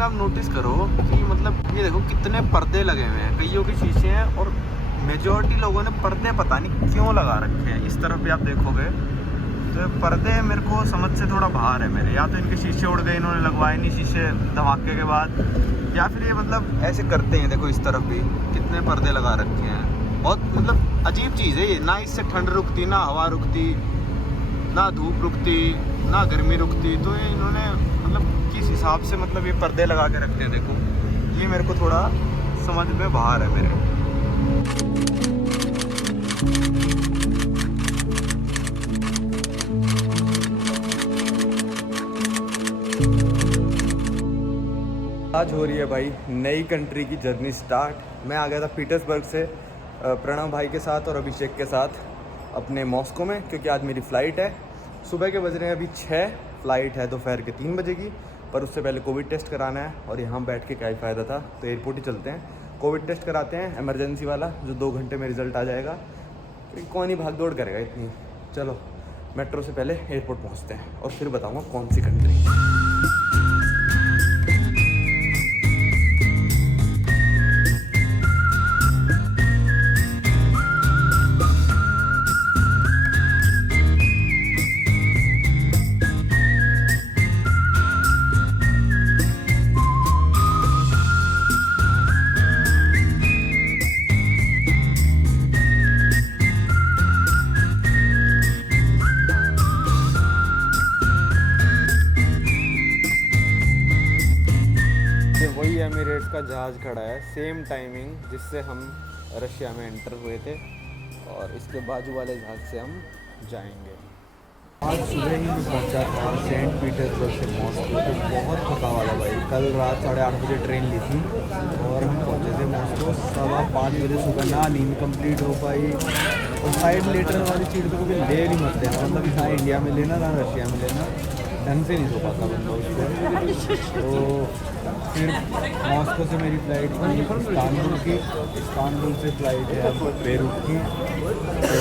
में आप नोटिस करो कि मतलब ये देखो कितने पर्दे लगे हुए हैं, कईयों के शीशे हैं, और मेजॉरिटी लोगों ने पर्दे पता नहीं क्यों लगा रखे हैं। इस तरफ भी आप देखोगे तो पर्दे मेरे को समझ से थोड़ा बाहर है मेरे, या तो इनके शीशे उड़ गए, इन्होंने लगवाए नहीं शीशे धमाके के बाद, या फिर ये मतलब ऐसे करते हैं। देखो इस तरफ भी कितने पर्दे लगा रखे हैं, बहुत मतलब अजीब चीज़ है ये। ना इससे ठंड रुकती, ना हवा रुकती, ना धूप रुकती, ना गर्मी रुकती। तो ये इन्होंने मतलब किस हिसाब से मतलब ये पर्दे लगा के रखते हैं, देखो ये मेरे को थोड़ा समझ में बाहर है मेरे। आज हो रही है भाई नई कंट्री की जर्नी स्टार्ट। मैं आ गया था पीटर्सबर्ग से प्रणव भाई के साथ और अभिषेक के साथ अपने मॉस्को में, क्योंकि आज मेरी फ़्लाइट है। सुबह के बज रहे हैं अभी 6, फ्लाइट है दोपहर के 3 बजे की, पर उससे पहले कोविड टेस्ट कराना है। और यहाँ बैठ के क्या ही फ़ायदा था, तो एयरपोर्ट ही चलते हैं, कोविड टेस्ट कराते हैं इमरजेंसी वाला, जो 2 घंटे में रिज़ल्ट आ जाएगा। क्योंकि कौन ही भाग दौड़ करेगा इतनी। चलो मेट्रो से पहले एयरपोर्ट पहुँचते हैं और फिर बताऊँगा कौन सी कंट्री। वही एमिरेट्स का जहाज़ खड़ा है, सेम टाइमिंग जिससे हम रशिया में एंटर हुए थे, और इसके बाजू वाले जहाज़ से हम जाएंगे। आज सुबह ही मैं पहुंचा था सेंट पीटर्सबर्ग से मॉस्को, तो बहुत थका हुआ था भाई। कल रात 8:30 बजे ट्रेन ली थी और हम पहुंचे थे मॉस्को 5:15 बजे सुबह। ना नींद कंप्लीट हो पाई, और साइड लेटर वाली सीट तो कभी ले नहीं मत लेना, मतलब ना इंडिया में लेना ना रशिया में लेना, ढंग से नहीं सो पाता बंदा उस पर। तो फिर मॉस्को से मेरी फ़्लाइट थी इस्तांबुल की, इस्तांबुल से फ़्लाइट है अब बेरूत की। तो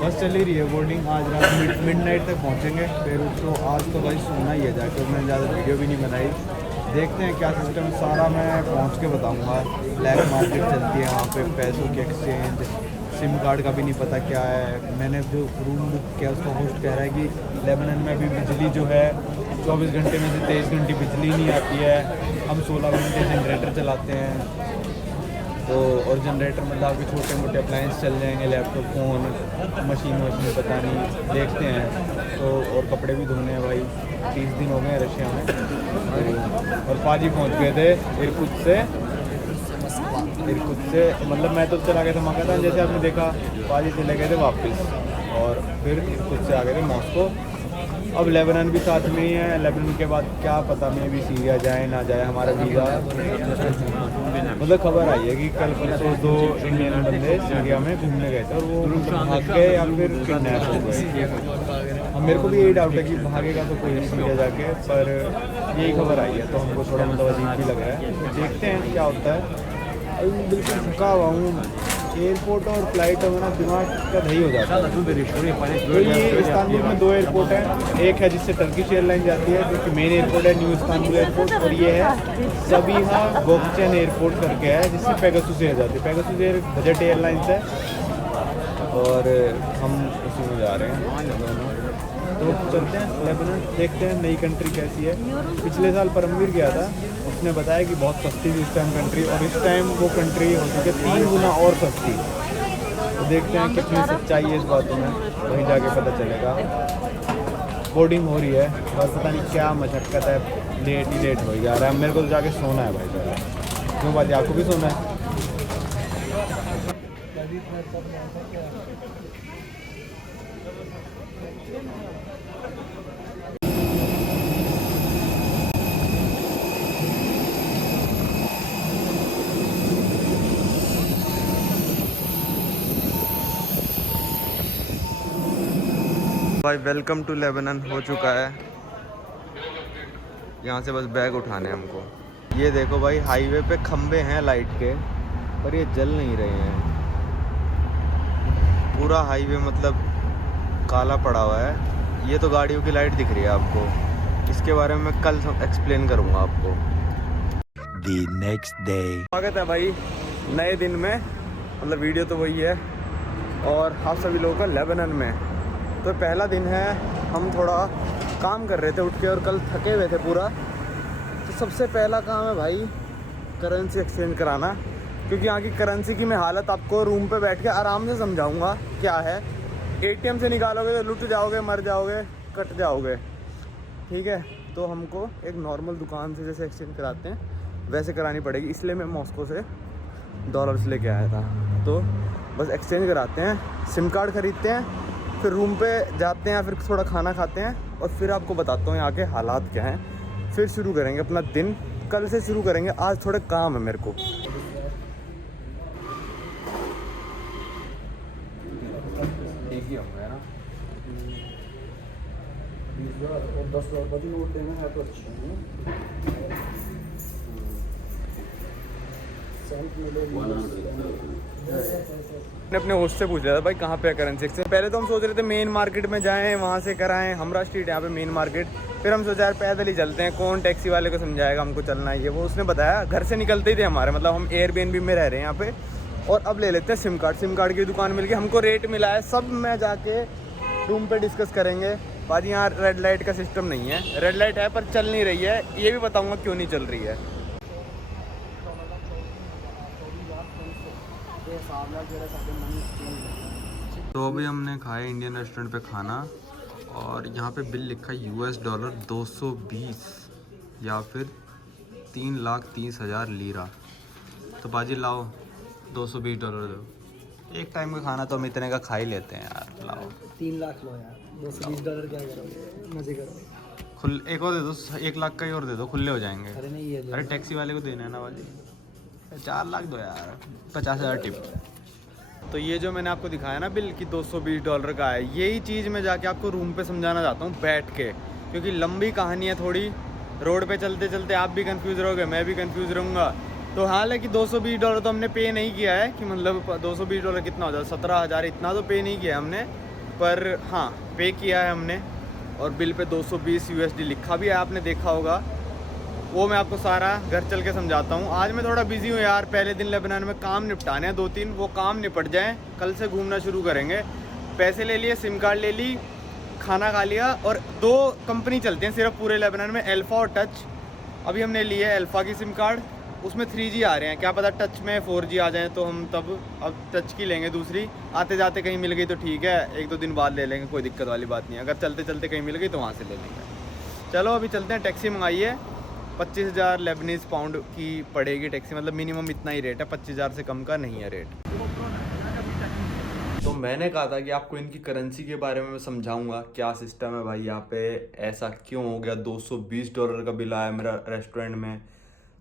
बस चल ही रही है बोर्डिंग। आज रात मिडनाइट तक पहुंचेंगे बेरूत। तो आज तो भाई सोना ही है जाके, मैंने ज़्यादा वीडियो भी नहीं बनाई। देखते हैं क्या सिस्टम सारा मैं पहुंच के बताऊंगा। ब्लैक मार्केट चलती है वहाँ पे, पैसों की एक्सचेंज, सिम कार्ड का भी नहीं पता क्या है। मैंने जो रूम बुक किया उसका होस्ट कह रहा है कि लेबनान में भी बिजली जो है 24 घंटे में से 23 घंटे बिजली नहीं आती है, हम 16 घंटे जनरेटर चलाते हैं। तो और जनरेटर मतलब आपके छोटे मोटे अप्लायंस चल जाएंगे, लैपटॉप, फ़ोन, मशीन पता नहीं, देखते हैं। तो और कपड़े भी धोने हैं भाई, 30 दिन हो गए हैं रशिया में। और पाजी पहुंच गए थे इरकुत्स्क से, मतलब मैं तो चला गया था मकाता, जैसे आपने देखा पाजी चले गए थे वापस, और फिर इरकुत्स्क से आ गए थे मॉस्को। अब लेबनान भी साथ में ही है। लेबनान के बाद क्या पता मैं भी सीरिया जाए ना जाए, हमारा वीज़ा मतलब खबर आई है कि कल परसों 2 इंडियन बंदे सीरिया में घूमने गए थे और वो भाग गए या फिर किडनैप हो गए। अब मेरे को भी यही डाउट है कि भागेगा तो कोई नहीं सीरिया जाके, पर यही खबर आई है तो हमको थोड़ा मतलब अजीब भी लग रहा है। देखते हैं क्या होता है। अभी मैं बिल्कुल थका हुआ हूँ। एयरपोर्ट और फ्लाइट में ना दिमाग का दही हो जाता है। तो ये इस्तांबुल में 2 एयरपोर्ट हैं, एक है जिससे टर्किश एयरलाइन जाती है, जो कि मेन एयरपोर्ट है न्यू इस्तांबुल एयरपोर्ट, और ये है सबीहा गोकचेन एयरपोर्ट करके है जिससे पेगासुस एयर जाती है। पेगासुस एयर बजट एयरलाइंस है और हम उसी में जा रहे हैं। तो चलते हैं लेबनान, देखते हैं नई कंट्री कैसी है। पिछले साल परमवीर गया था, उसने बताया कि बहुत सस्ती थी इस टाइम कंट्री, और इस टाइम वो कंट्री हो चुकी है 3 गुना और सस्ती। तो देखते हैं कितनी सच्चाई है इस बातों में, वहीं जाके पता चलेगा। बोर्डिंग हो रही है, बस पता नहीं क्या मशक्क़त है, लेट ही लेट हो जा रहा है। मेरे को तो जाके सोना है भाई पहले। क्यों बात, आपको भी सोना है? भाई वेलकम टू लेबनान हो चुका है। यहाँ से बस बैग उठाने हैं हमको। ये देखो भाई हाईवे पे खंबे हैं लाइट के, पर ये जल नहीं रहे हैं। पूरा हाईवे मतलब काला पड़ा हुआ है। ये तो गाड़ियों की लाइट दिख रही है आपको, इसके बारे में मैं कल एक्सप्लेन करूँगा आपको। the next day. स्वागत है भाई नए दिन में, मतलब वीडियो तो वही है और आप सभी लोगों का लेबनान में। तो पहला दिन है, हम थोड़ा काम कर रहे थे उठ के और कल थके हुए थे पूरा। तो सबसे पहला काम है भाई करेंसी एक्सचेंज कराना, क्योंकि यहाँ की करेंसी की मैं हालत आपको रूम पे बैठ के आराम से समझाऊंगा क्या है। एटीएम से निकालोगे तो लुट जाओगे, मर जाओगे, कट जाओगे, ठीक है। तो हमको एक नॉर्मल दुकान से जैसे एक्सचेंज कराते हैं वैसे करानी पड़ेगी, इसलिए मैं मॉस्को से डॉलर्स लेके आया था। तो बस एक्सचेंज कराते हैं, सिम कार्ड ख़रीदते हैं, फिर रूम पे जाते हैं, फिर थोड़ा खाना खाते हैं और फिर आपको बताता हूँ यहाँ के हालात क्या हैं। फिर शुरू करेंगे अपना दिन, कल से शुरू करेंगे, आज थोड़े काम है मेरे को। एक ही होंगे ना, 20,000 और 10,000 का भी नोट देना है तो अच्छा है। मैंने अपने होस्ट से पूछ लिया था भाई कहाँ पे है करेंसी एक्सचेंज। पहले तो हम सोच रहे थे मेन मार्केट में जाएं, वहाँ से कराएं, हमरा स्ट्रीट यहाँ पे मेन मार्केट। फिर हम सोचा यार पैदल ही चलते हैं, कौन टैक्सी वाले को समझाएगा हमको चलना है ये वो। उसने बताया घर से निकलते ही थे हमारे, मतलब हम एयरबीएनबी में रह रहे हैं यहाँ पे, और अब ले लेते हैं सिम कार्ड। सिम कार्ड की दुकान मिल गई, हमको रेट मिला है, सब मैं जाके रूम पे डिस्कस करेंगे। बाकी यहाँ रेड लाइट का सिस्टम नहीं है, रेड लाइट है पर चल नहीं रही है, ये भी बताऊँगा क्यों नहीं चल रही है। तो अभी हमने खाया इंडियन रेस्टोरेंट पे खाना और यहाँ पे बिल लिखा है $220 या फिर 3,30,000 लीरा। तो बाजी लाओ $220 दो, एक टाइम का खाना तो हम इतने का खा ही लेते हैं यार। लाओ 3 लाख लो यार, $220 क्या करोगे, मजे करो। खुल एक और दे दो, 1 लाख का ही और दे दो, खुले हो जाएंगे। अरे नहीं ये अरे टैक्सी वाले को देना है ना वाली, 4 लाख दो यार, 50,000 टिप। तो ये जो मैंने आपको दिखाया ना बिल कि $220 का है, यही चीज़ मैं जाके आपको रूम पे समझाना चाहता हूँ बैठ के, क्योंकि लंबी कहानी है थोड़ी। रोड पे चलते चलते आप भी कंफ्यूज रहोगे, मैं भी कंफ्यूज रहूँगा। तो हालांकि $220 तो हमने पे नहीं किया है, कि मतलब $220 कितना हो जाता, 17,000, इतना तो पे नहीं किया हमने, पर हाँ पे किया है हमने। और बिल पे 220 USD लिखा भी है, आपने देखा होगा। वो मैं आपको सारा घर चल के समझाता हूँ। आज मैं थोड़ा बिजी हूँ यार, पहले दिन लेबनान में काम निपटाने हैं 2-3, वो काम निपट जाएं, कल से घूमना शुरू करेंगे। पैसे ले लिए, सिम कार्ड ले ली, खाना खा लिया, और 2 कंपनी चलते हैं सिर्फ पूरे लेबनान में, अल्फ़ा और टच। अभी हमने लिए है अल्फ़ा की सिम कार्ड, उसमें 3G आ रहे हैं, क्या पता टच में 4G आ जाएँ तो हम तब अब टच की लेंगे दूसरी। आते जाते कहीं मिल गई तो ठीक है, 1-2 दिन बाद ले लेंगे, कोई दिक्कत वाली बात नहीं है। अगर चलते चलते कहीं मिल गई तो वहाँ से ले लेंगे। चलो अभी चलते हैं, टैक्सी मंगाई है, 25,000 लेबनीज़ पाउंड की पड़ेगी टैक्सी, मतलब मिनिमम इतना ही रेट है, 25,000 से कम का नहीं है रेट। तो मैंने कहा था कि आपको इनकी करेंसी के बारे में मैं समझाऊंगा क्या सिस्टम है भाई यहाँ पे, ऐसा क्यों हो गया, $220 का बिल आया मेरा रेस्टोरेंट में।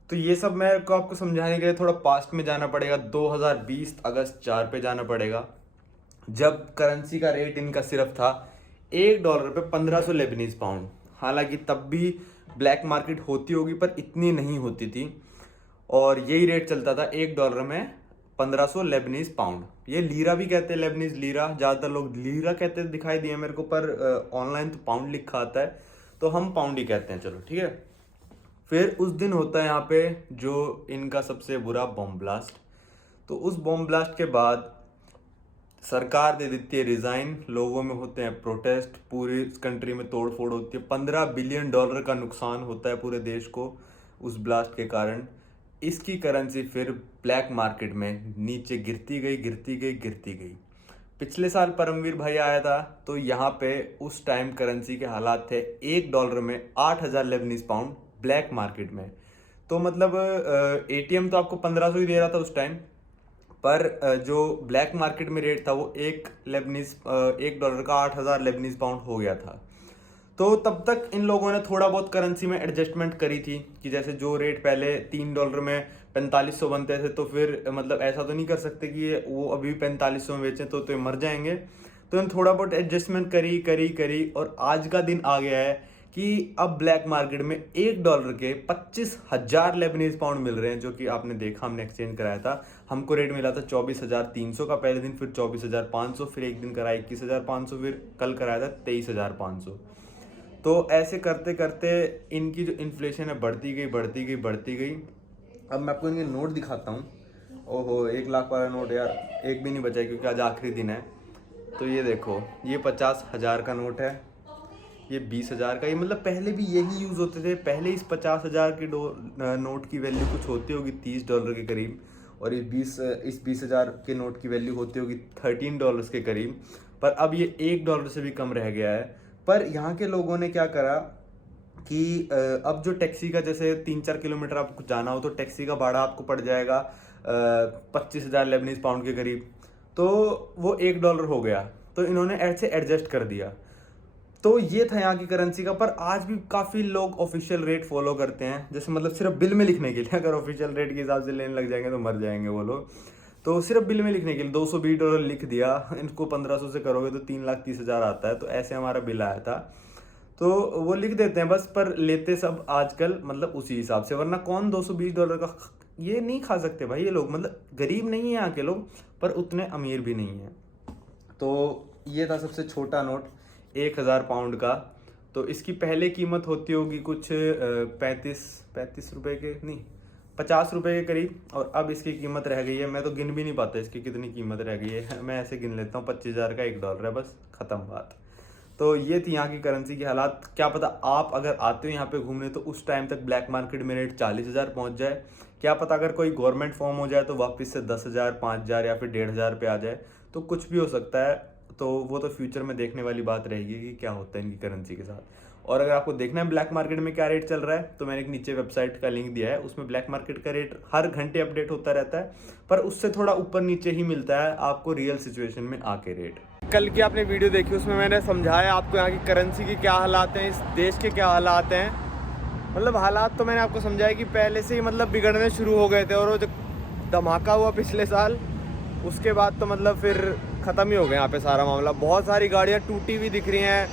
तो ये सब मैं को आपको समझाने के लिए थोड़ा पास्ट में जाना पड़ेगा, 2020 अगस्त 4 पे जाना पड़ेगा, जब करेंसी का रेट इनका सिर्फ था $1 पे 1500 लेबनीज़ पाउंड। हालांकि तब भी ब्लैक मार्केट होती होगी पर इतनी नहीं होती थी, और यही रेट चलता था $1 में 1500 लेबनीज़ पाउंड। ये लीरा भी कहते हैं, लेबनीज़ लीरा, ज़्यादातर लोग लीरा कहते दिखाई दिए मेरे को, पर ऑनलाइन तो पाउंड लिखा आता है, तो हम पाउंड ही कहते हैं, चलो ठीक है। फिर उस दिन होता है यहाँ पे जो इनका सबसे बुरा बॉम्ब ब्लास्ट। तो उस बॉम्ब ब्लास्ट के बाद सरकार दे देती है रिज़ाइन, लोगों में होते हैं प्रोटेस्ट, पूरी कंट्री में तोड़ फोड़ होती है, $15 बिलियन का नुकसान होता है पूरे देश को उस ब्लास्ट के कारण। इसकी करेंसी फिर ब्लैक मार्केट में नीचे गिरती गई। पिछले साल परमवीर भाई आया था, तो यहाँ पे उस टाइम करेंसी के हालात थे $1 में 8,000 लेबनीज़ पाउंड ब्लैक मार्केट में। तो मतलब एटीएम तो आपको 1500 ही दे रहा था उस टाइम, पर जो ब्लैक मार्केट में रेट था वो $1 का 8,000 लेबनीज़ पाउंड हो गया था। तो तब तक इन लोगों ने थोड़ा बहुत करेंसी में एडजस्टमेंट करी थी, कि जैसे जो रेट पहले $3 में 4500 बनते थे, तो फिर मतलब ऐसा तो नहीं कर सकते कि ये वो अभी 4500 में बेचें तो ये मर जाएंगे। तो इन थोड़ा बहुत एडजस्टमेंट करी और आज का दिन आ गया है कि अब ब्लैक मार्केट में $1 के 25,000 लेबनीज़ पाउंड मिल रहे हैं, जो कि आपने देखा, हमने एक्सचेंज कराया था। हमको रेट मिला था 24,300 का पहले दिन, फिर 24,500, फिर एक दिन कराया 21,500, फिर कल कराया था 23,500। तो ऐसे करते करते इनकी जो इन्फ्लेशन है बढ़ती गई, अब मैं आपको इनके नोट दिखाता हूँ। ओहो 1 लाख वाला नोट यार, एक भी नहीं बचा क्योंकि आज आखिरी दिन है। तो ये देखो, ये 50,000 का नोट है, ये 20,000 का। ये मतलब पहले भी यही यूज़ होते थे। पहले इस 50,000 के नोट की वैल्यू कुछ होती होगी $30 के करीब, और ये 20,000 के नोट की वैल्यू होती होगी $13 के करीब। पर अब ये $1 से भी कम रह गया है। पर यहाँ के लोगों ने क्या करा कि अब जो टैक्सी का, जैसे 3-4 किलोमीटर आपको जाना हो तो टैक्सी का भाड़ा आपको पड़ जाएगा 25,000 लेबनीज पाउंड के करीब, तो वो $1 हो गया। तो इन्होंने ऐसे एडजस्ट कर दिया। तो ये था यहाँ की करेंसी का। पर आज भी काफ़ी लोग ऑफिशियल रेट फॉलो करते हैं, जैसे मतलब सिर्फ बिल में लिखने के लिए। अगर ऑफिशियल रेट के हिसाब से लेने लग जाएंगे तो मर जाएंगे वो लोग। तो सिर्फ बिल में लिखने के लिए $220 लिख दिया, इनको 1500 से करोगे तो 3,30,000 आता है। तो ऐसे हमारा बिल आया था, तो वो लिख देते हैं बस। पर लेते सब आजकल मतलब उसी हिसाब से, वरना कौन $220 का ये नहीं खा सकते भाई। ये लोग मतलब गरीब नहीं है यहाँ के लोग, पर उतने अमीर भी नहीं है। तो ये था सबसे छोटा नोट 1,000 पाउंड का। तो इसकी पहले कीमत होती होगी कुछ 35 रुपए के, नहीं 50 रुपए के करीब, और अब इसकी कीमत रह गई है, मैं तो गिन भी नहीं पाता इसकी कितनी कीमत रह गई है। मैं ऐसे गिन लेता हूँ, 25,000 का $1 है, बस ख़त्म बात। तो ये थी यहाँ की करेंसी की हालात। क्या पता आप अगर आते हो यहाँ पे घूमने तो उस टाइम तक ब्लैक मार्केट में रेट 40,000 पहुँच जाए। क्या पता अगर कोई गवर्नमेंट फॉर्म हो जाए तो वापस से 10,000, 5,000 या फिर 1,500 पे आ जाए। तो कुछ भी हो सकता है। तो वो तो फ्यूचर में देखने वाली बात रहेगी कि क्या होता है इनकी करेंसी के साथ। और अगर आपको देखना है ब्लैक मार्केट में क्या रेट चल रहा है, तो मैंने एक नीचे वेबसाइट का लिंक दिया है, उसमें ब्लैक मार्केट का रेट हर घंटे अपडेट होता रहता है, पर उससे थोड़ा ऊपर नीचे ही मिलता है आपको रियल सिचुएशन में आके रेट। कल की आपने वीडियो देखी, उसमें मैंने समझाया आपको यहाँ की करेंसी की क्या हालात हैं, इस देश के क्या हालात हैं। मतलब हालात तो मैंने आपको समझाया कि पहले से ही मतलब बिगड़ने शुरू हो गए थे, और वो जो धमाका हुआ पिछले साल, उसके बाद तो मतलब फिर ख़त्म ही हो गया यहाँ पे सारा मामला। बहुत सारी गाड़ियाँ टूटी हुई दिख रही हैं,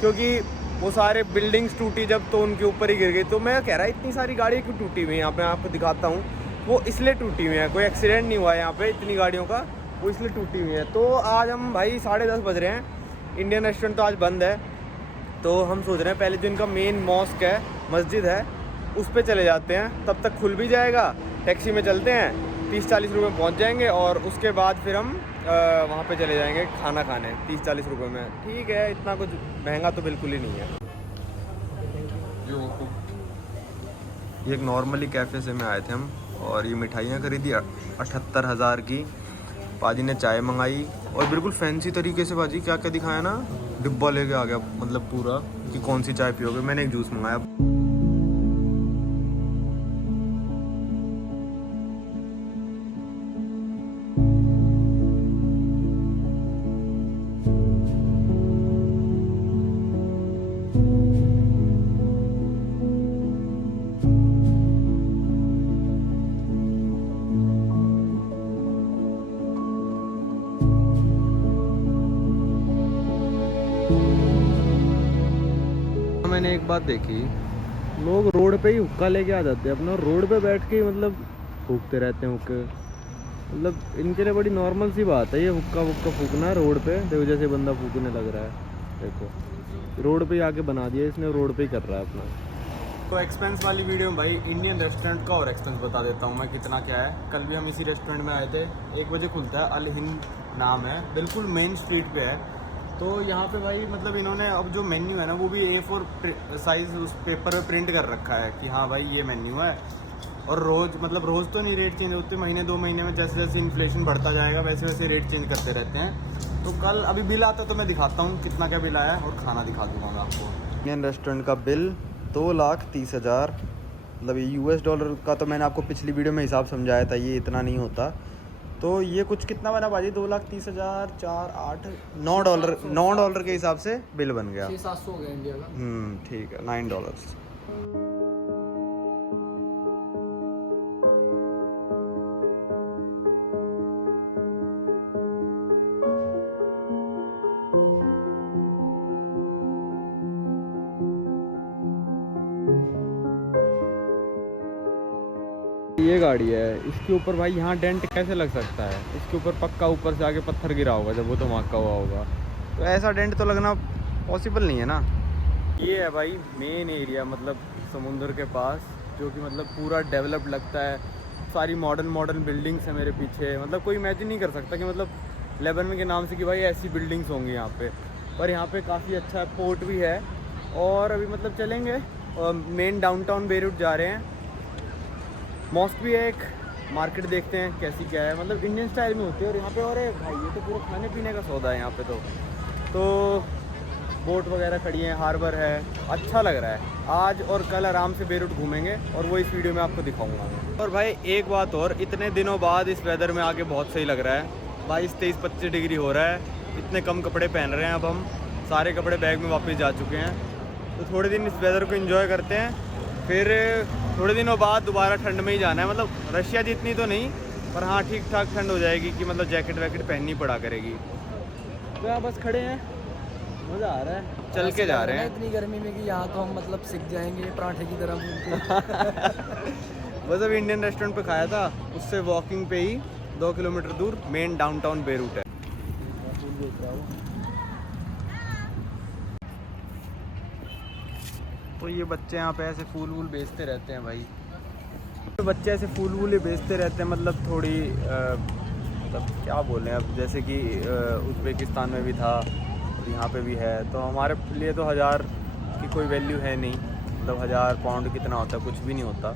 क्योंकि वो सारे बिल्डिंग्स टूटी जब तो उनके ऊपर ही गिर गई। तो मैं कह रहा इतनी सारी गाड़ियाँ क्यों टूटी हुई हैं यहाँ पे, मैं आपको दिखाता हूँ। वो इसलिए टूटी हुई हैं, कोई एक्सीडेंट नहीं हुआ है यहाँ पे इतनी गाड़ियों का, वो इसलिए टूटी हुई है। तो आज हम भाई 10:30 बज रहे हैं, इंडियन रेस्टोरेंट तो आज बंद है। तो हम सोच रहे हैं पहले जो इनका मेन मॉस्क है, मस्जिद है, उस पर चले जाते हैं, तब तक खुल भी जाएगा। टैक्सी में चलते हैं, 30-40 रुपये में पहुँच जाएंगे, और उसके बाद फिर हम वहाँ पे चले जाएंगे खाना खाने 30-40 रुपये में। ठीक है, इतना कुछ महंगा तो बिल्कुल ही नहीं है। ये एक नॉर्मली कैफ़े से में आए थे हम, और ये मिठाइयाँ खरीदी 78,000 की। पाजी ने चाय मंगाई, और बिल्कुल फैंसी तरीके से पाजी क्या क्या दिखाया ना, डिब्बा लेके आ गया मतलब पूरा कि कौन सी चाय पियोगे। मैंने एक जूस मंगाया। मैंने एक बात देखी, लोग रोड पे ही हुक्का लेके आ जाते हैं अपना, रोड पे बैठ के मतलब फूकते रहते हैं हुक्के। मतलब इनके लिए बड़ी नॉर्मल सी बात है ये हुक्का फूकना रोड पे। देखो जैसे बंदा फूकने लग रहा है, देखो रोड पे ही आके बना दिया इसने, रोड पे ही कर रहा है अपना। तो एक्सपेंस वाली वीडियो में भाई इंडियन रेस्टोरेंट का और एक्सपेंस बता देता हूँ मैं कितना क्या है। कल भी हम इसी रेस्टोरेंट में आए थे, 1 बजे खुलता है, अल हिंद नाम है, बिल्कुल मेन स्ट्रीट पे है। तो यहाँ पे भाई मतलब इन्होंने अब जो मेन्यू है ना, वो भी A4 साइज़ उस पेपर पे प्रिंट कर रखा है कि हाँ भाई ये मेन्यू है। और रोज़ मतलब रोज़ तो नहीं रेट चेंज होते, महीने 2 महीने में जैसे जैसे इन्फ्लेशन बढ़ता जाएगा वैसे वैसे रेट चेंज करते रहते हैं। तो कल अभी बिल आता तो मैं दिखाता हूँ कितना क्या बिल आया, और खाना दिखा दूँगा मैं आपको। इंडियन रेस्टोरेंट का बिल 2,30,000, मतलब ये $, का तो मैंने आपको पिछली वीडियो में हिसाब समझाया था, ये इतना नहीं होता। तो ये कुछ कितना बना भाजी, 2,30,000, 4, 8, $9 के हिसाब से बिल बन गया। 600-700 हो गया इंडिया का। ठीक है, $9। ये गाड़ी है, इसके ऊपर भाई यहाँ डेंट कैसे लग सकता है? इसके ऊपर पक्का ऊपर से आके पत्थर गिरा होगा जब वो धमाका हुआ होगा, तो ऐसा डेंट तो लगना पॉसिबल नहीं है ना। ये है भाई मेन एरिया, मतलब समुंदर के पास, जो कि मतलब पूरा डेवलप्ड लगता है। सारी मॉडर्न बिल्डिंग्स हैं मेरे पीछे। मतलब कोई इमेजिन नहीं कर सकता कि मतलब लेबनान के नाम से कि भाई ऐसी बिल्डिंग्स होंगी यहाँ पे। पर यहाँ पे काफ़ी अच्छा पोर्ट भी है। और अभी मतलब चलेंगे मेन डाउनटाउन बेरूट जा रहे हैं। मॉस्क भी है एक, मार्केट देखते हैं कैसी क्या है, मतलब इंडियन स्टाइल में होती है। और यहाँ पे और भाई ये तो पूरा खाने पीने का सौदा है यहाँ पे। तो बोट वगैरह खड़ी है, हार्बर है, अच्छा लग रहा है। आज और कल आराम से बेरूट घूमेंगे और वो इस वीडियो में आपको दिखाऊंगा। और भाई एक बात और, इतने दिनों बाद इस वेदर में आके बहुत सही लग रहा है। 22-23-25 डिग्री हो रहा है। इतने कम कपड़े पहन रहे हैं अब हम, सारे कपड़े बैग में वापस जा चुके हैं। तो थोड़े दिन इस वेदर को एंजॉय करते हैं, फिर थोड़े दिनों बाद दोबारा ठंड में ही जाना है। मतलब रशिया जितनी तो नहीं, पर हाँ ठीक ठाक ठंड हो जाएगी कि मतलब जैकेट वैकेट पहननी पड़ा करेगी। तो यहाँ बस खड़े हैं, मज़ा आ रहा है, चल के जा रहे हैं। इतनी गर्मी में कि यहाँ तो हम मतलब सीख जाएंगे पराठे की तरह। बस अभी इंडियन रेस्टोरेंट पे खाया था, उससे वॉकिंग पे ही 2 किलोमीटर दूर मेन डाउनटाउन बेरूट है। तो ये बच्चे यहाँ पे ऐसे फूल वूल बेचते रहते हैं भाई। तो बच्चे ऐसे फूल वूल ही बेचते रहते हैं, मतलब थोड़ी मतलब क्या बोलें अब, जैसे कि उज़्बेकिस्तान में भी था और यहाँ पे भी है। तो हमारे लिए तो 1000 की कोई वैल्यू है नहीं, मतलब 1000 पाउंड कितना होता है, कुछ भी नहीं होता,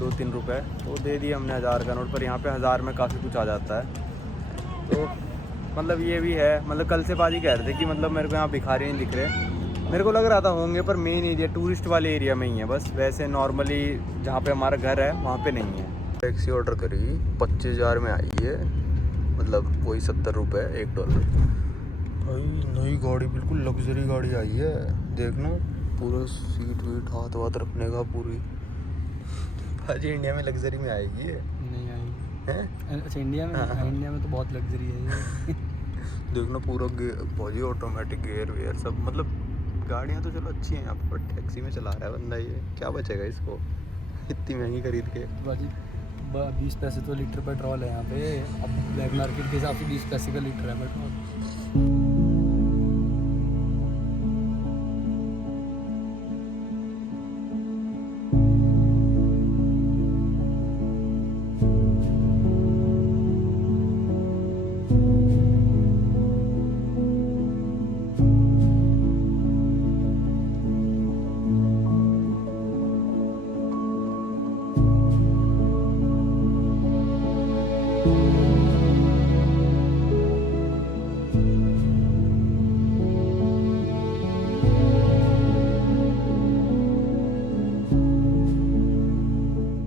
2-3 रुपए। तो दे दिए हमने 1000 का नोट, पर यहाँ पे 1000 में काफ़ी कुछ आ जाता है। तो मतलब ये भी है। मतलब कल से बाजी कह रहे थे कि मतलब मेरे को यहाँ भिखारी नहीं दिख रहे, मेरे को लग रहा था होंगे, पर मेन एरिया टूरिस्ट वाले एरिया में ही है बस। वैसे नॉर्मली जहाँ पे हमारा घर है वहाँ पे नहीं है। टैक्सी ऑर्डर करी 25,000 में आई है, मतलब वही 70 रुपये, $1। भाई नई गाड़ी, बिल्कुल लग्जरी गाड़ी आई है, देखना पूरा सीट वीट हाथ वाथ रखने का पूरी। भाजी इंडिया में लग्जरी में आएगी ये? नहीं आएगी है? अच्छा इंडिया में? हाँ, इंडिया में तो बहुत लग्जरी है ये। देखना पूरा भाजी ऑटोमेटिक गेयर वेयर सब, मतलब गाड़ियाँ तो चलो अच्छी हैं यहाँ पर टैक्सी में चला रहा है बंदा, ये क्या बचेगा इसको इतनी महंगी खरीद के। बाजी 20 पैसे तो लीटर पेट्रोल है यहाँ पे। अब ब्लैक मार्केट के हिसाब से 20 पैसे का लीटर है पेट्रोल।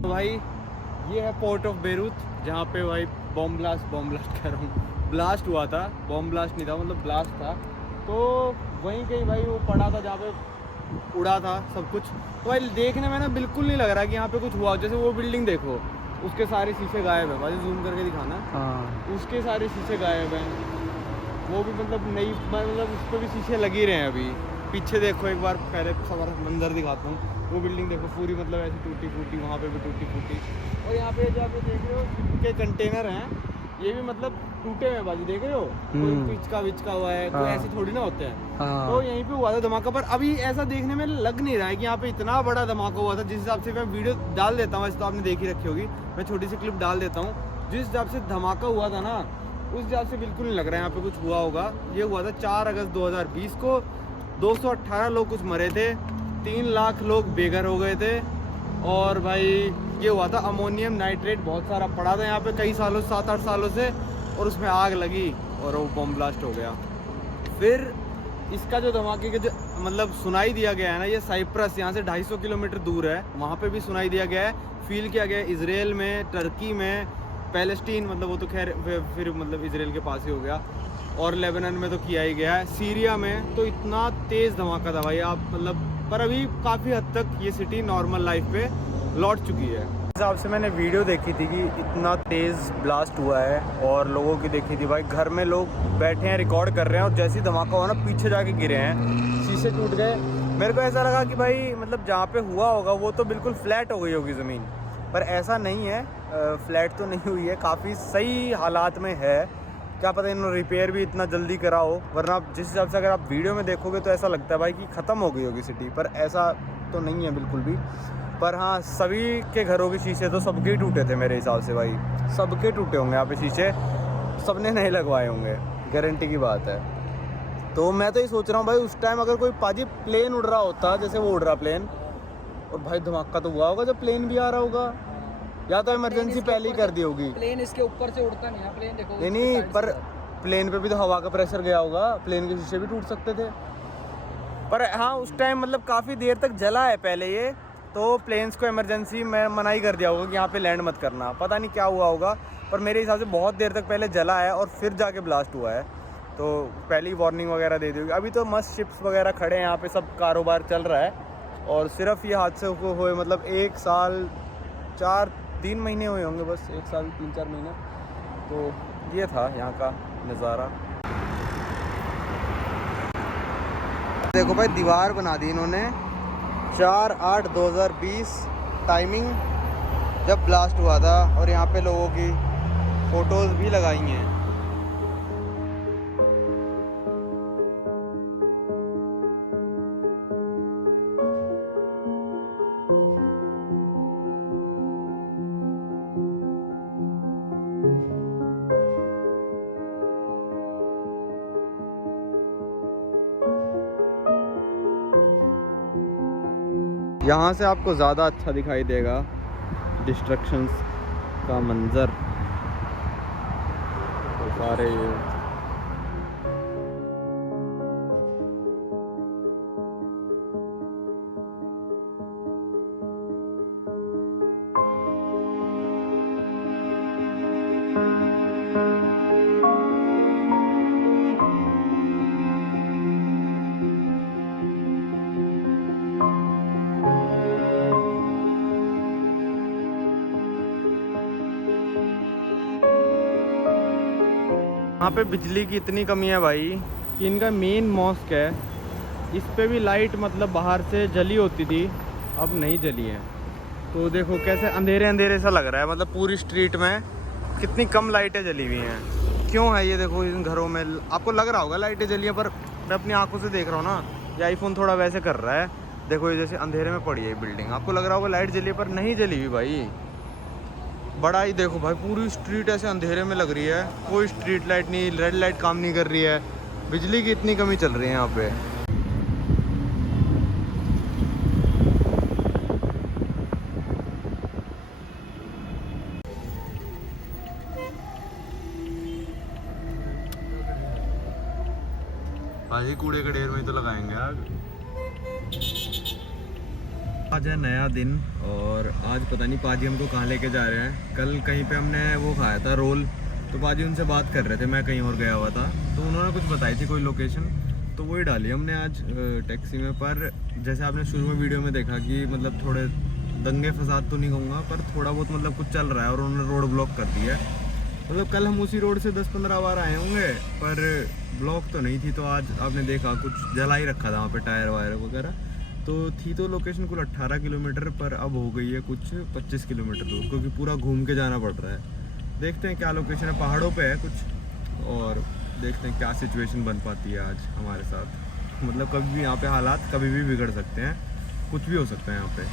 भाई ये है पोर्ट ऑफ बेरूत, जहाँ पे भाई बॉम्ब ब्लास्ट कह रहा हूँ, ब्लास्ट हुआ था। बॉम्ब ब्लास्ट नहीं था, मतलब ब्लास्ट था। तो वहीं कहीं भाई वो पड़ा था जहाँ पे उड़ा था सब कुछ। तो भाई देखने में ना बिल्कुल नहीं लग रहा कि यहाँ पे कुछ हुआ। जैसे वो बिल्डिंग देखो, उसके सारे शीशे गायब है, भाई जूम करके दिखाना। हाँ, उसके सारे शीशे गायब हैं, वो भी मतलब नई, मतलब उस पर भी शीशे लगे रहे हैं अभी। पीछे देखो एक बार, पहले सवार मंजर दिखाता हूँ। वो बिल्डिंग देखो पूरी मतलब ऐसी टूटी फूटी, वहाँ पे भी टूटी फूटी। और यहाँ पे जहाँ पे देख रहे हो के कंटेनर हैं, ये भी मतलब टूटे हुए बाजी, देख रहे हो, कोई पिचका विचका हुआ है, कोई ऐसे थोड़ी ना होते हैं। तो यहीं पे हुआ था धमाका। पर अभी ऐसा देखने में लग नहीं रहा है कि यहाँ पे इतना बड़ा धमाका हुआ था। जिस हिसाब से मैं वीडियो डाल देता हूँ, वैसे तो आपने देखी रखी होगी, मैं छोटी सी क्लिप डाल देता हूँ। जिस हिसाब से धमाका हुआ था ना, उस हिसाब से बिल्कुल नहीं लग रहा है यहाँ पे कुछ हुआ होगा। ये हुआ था 4 अगस्त 2020 को। 218 लोग कुछ मरे थे, 3 लाख लोग बेघर हो गए थे। और भाई ये हुआ था, अमोनियम नाइट्रेट बहुत सारा पड़ा था यहाँ पे कई सालों, 7-8 सालों से, और उसमें आग लगी और वो बॉम्ब ब्लास्ट हो गया। फिर इसका जो धमाके का जो मतलब सुनाई दिया गया है ना, ये साइप्रस यहाँ से 250 किलोमीटर दूर है, वहाँ पे भी सुनाई दिया गया है, फील किया गया है। इजराइल में, टर्की में, पैलेस्टीन, मतलब वो तो खैर फिर मतलब इजराइल के पास ही हो गया, और लेबनान में तो किया ही गया है। सीरिया में तो इतना तेज़ धमाका था भाई, आप मतलब, पर अभी काफ़ी हद तक ये सिटी नॉर्मल लाइफ पे लौट चुकी है। इस हिसाब से मैंने वीडियो देखी थी कि इतना तेज़ ब्लास्ट हुआ है, और लोगों की देखी थी भाई, घर में लोग बैठे हैं रिकॉर्ड कर रहे हैं, और जैसे ही धमाका हुआ ना पीछे जाके गिरे हैं, शीशे टूट गए। मेरे को ऐसा लगा कि भाई मतलब जहाँ पे हुआ होगा वो तो बिल्कुल फ्लैट हो गई होगी ज़मीन, पर ऐसा नहीं है, फ्लैट तो नहीं हुई है, काफ़ी सही हालात में है। क्या पता इन्होंने रिपेयर भी इतना जल्दी करा हो, वरना जिस हिसाब से अगर आप वीडियो में देखोगे तो ऐसा लगता है भाई कि ख़त्म हो गई होगी सिटी, पर ऐसा तो नहीं है बिल्कुल भी। पर हाँ, सभी के घरों के शीशे तो सबके ही टूटे थे मेरे हिसाब से भाई, सबके टूटे होंगे यहाँ पे शीशे, सबने नहीं लगवाए होंगे, गारंटी की बात है। तो मैं तो ये सोच रहा हूँ भाई, उस टाइम अगर कोई पाजी प्लेन उड़ रहा होता, जैसे वो उड़ रहा प्लेन, और भाई धमाका तो हुआ होगा जब प्लेन भी आ रहा होगा, या तो इमरजेंसी पहले ही कर दी होगी। प्लेन इसके ऊपर से उड़ता नहीं है, प्लेन देखो नहीं, पर प्लेन पे भी तो हवा का प्रेशर गया होगा, प्लेन के शीशे भी टूट सकते थे। पर हाँ, उस टाइम मतलब काफ़ी देर तक जला है पहले ये, तो प्लेन्स को इमरजेंसी में मना ही कर दिया होगा कि यहाँ पे लैंड मत करना, पता नहीं क्या हुआ होगा, पर मेरे हिसाब से बहुत देर तक पहले जला है और फिर जाके ब्लास्ट हुआ है, तो पहली वार्निंग वगैरह दे दी होगी। अभी तो मस्त शिप्स वगैरह खड़े हैं यहाँ पे, सब कारोबार चल रहा है, और सिर्फ ये हादसे को हुए मतलब 1 साल 3 महीने हुए होंगे, बस 1 साल 3-4 महीने। तो ये था यहाँ का नज़ारा। देखो भाई, दीवार बना दी इन्होंने, 4/8/2020 टाइमिंग जब ब्लास्ट हुआ था, और यहाँ पे लोगों की फ़ोटोज़ भी लगाई हैं। यहाँ से आपको ज़्यादा अच्छा दिखाई देगा डिस्ट्रक्शंस का मंज़र, तो सारे यहाँ पे बिजली की इतनी कमी है भाई कि इनका मेन मॉस्क है, इस पे भी लाइट मतलब बाहर से जली होती थी, अब नहीं जली है। तो देखो कैसे अंधेरे अंधेरे सा लग रहा है, मतलब पूरी स्ट्रीट में कितनी कम लाइटें जली हुई हैं। क्यों है ये? देखो इन घरों में आपको लग रहा होगा लाइटें जली हैं, पर मैं अपनी आंखों से देख रहा हूँ ना, ये आईफोन थोड़ा वैसे कर रहा है। देखो ये जैसे अंधेरे में पड़ी है बिल्डिंग, आपको लग रहा होगा लाइट जली है, पर नहीं जली हुई भाई। बड़ा ही देखो भाई, पूरी स्ट्रीट ऐसे अंधेरे में लग रही है, कोई स्ट्रीट लाइट नहीं, रेड लाइट काम नहीं कर रही है, बिजली की इतनी कमी चल रही है यहाँ पे। भाई कूड़े के ढेर में ही तो लगाएंगे आग। आज है नया दिन, और आज पता नहीं पाजी हमको कहाँ लेके जा रहे हैं। कल कहीं पे हमने वो खाया था रोल, तो पाजी उनसे बात कर रहे थे, मैं कहीं और गया हुआ था, तो उन्होंने कुछ बताई थी कोई लोकेशन, तो वही डाली हमने आज टैक्सी में। पर जैसे आपने शुरू में वीडियो में देखा कि मतलब थोड़े दंगे फसाद तो नहीं कहूँगा, पर थोड़ा बहुत मतलब कुछ चल रहा है, और उन्होंने रोड ब्लॉक कर दिया है। मतलब कल हम उसी रोड से 10-15 बार आए होंगे, पर ब्लॉक तो नहीं थी। तो आज आपने देखा कुछ जला ही रखा था वहाँ पे, टायर वायर वगैरह तो थी। तो लोकेशन कुल 18 किलोमीटर, पर अब हो गई है कुछ 25 किलोमीटर दूर, क्योंकि पूरा घूम के जाना पड़ रहा है। देखते हैं क्या लोकेशन है, पहाड़ों पे है कुछ, और देखते हैं क्या सिचुएशन बन पाती है आज हमारे साथ। मतलब कभी भी यहाँ पे हालात कभी भी बिगड़ सकते हैं, कुछ भी हो सकता है यहाँ पे।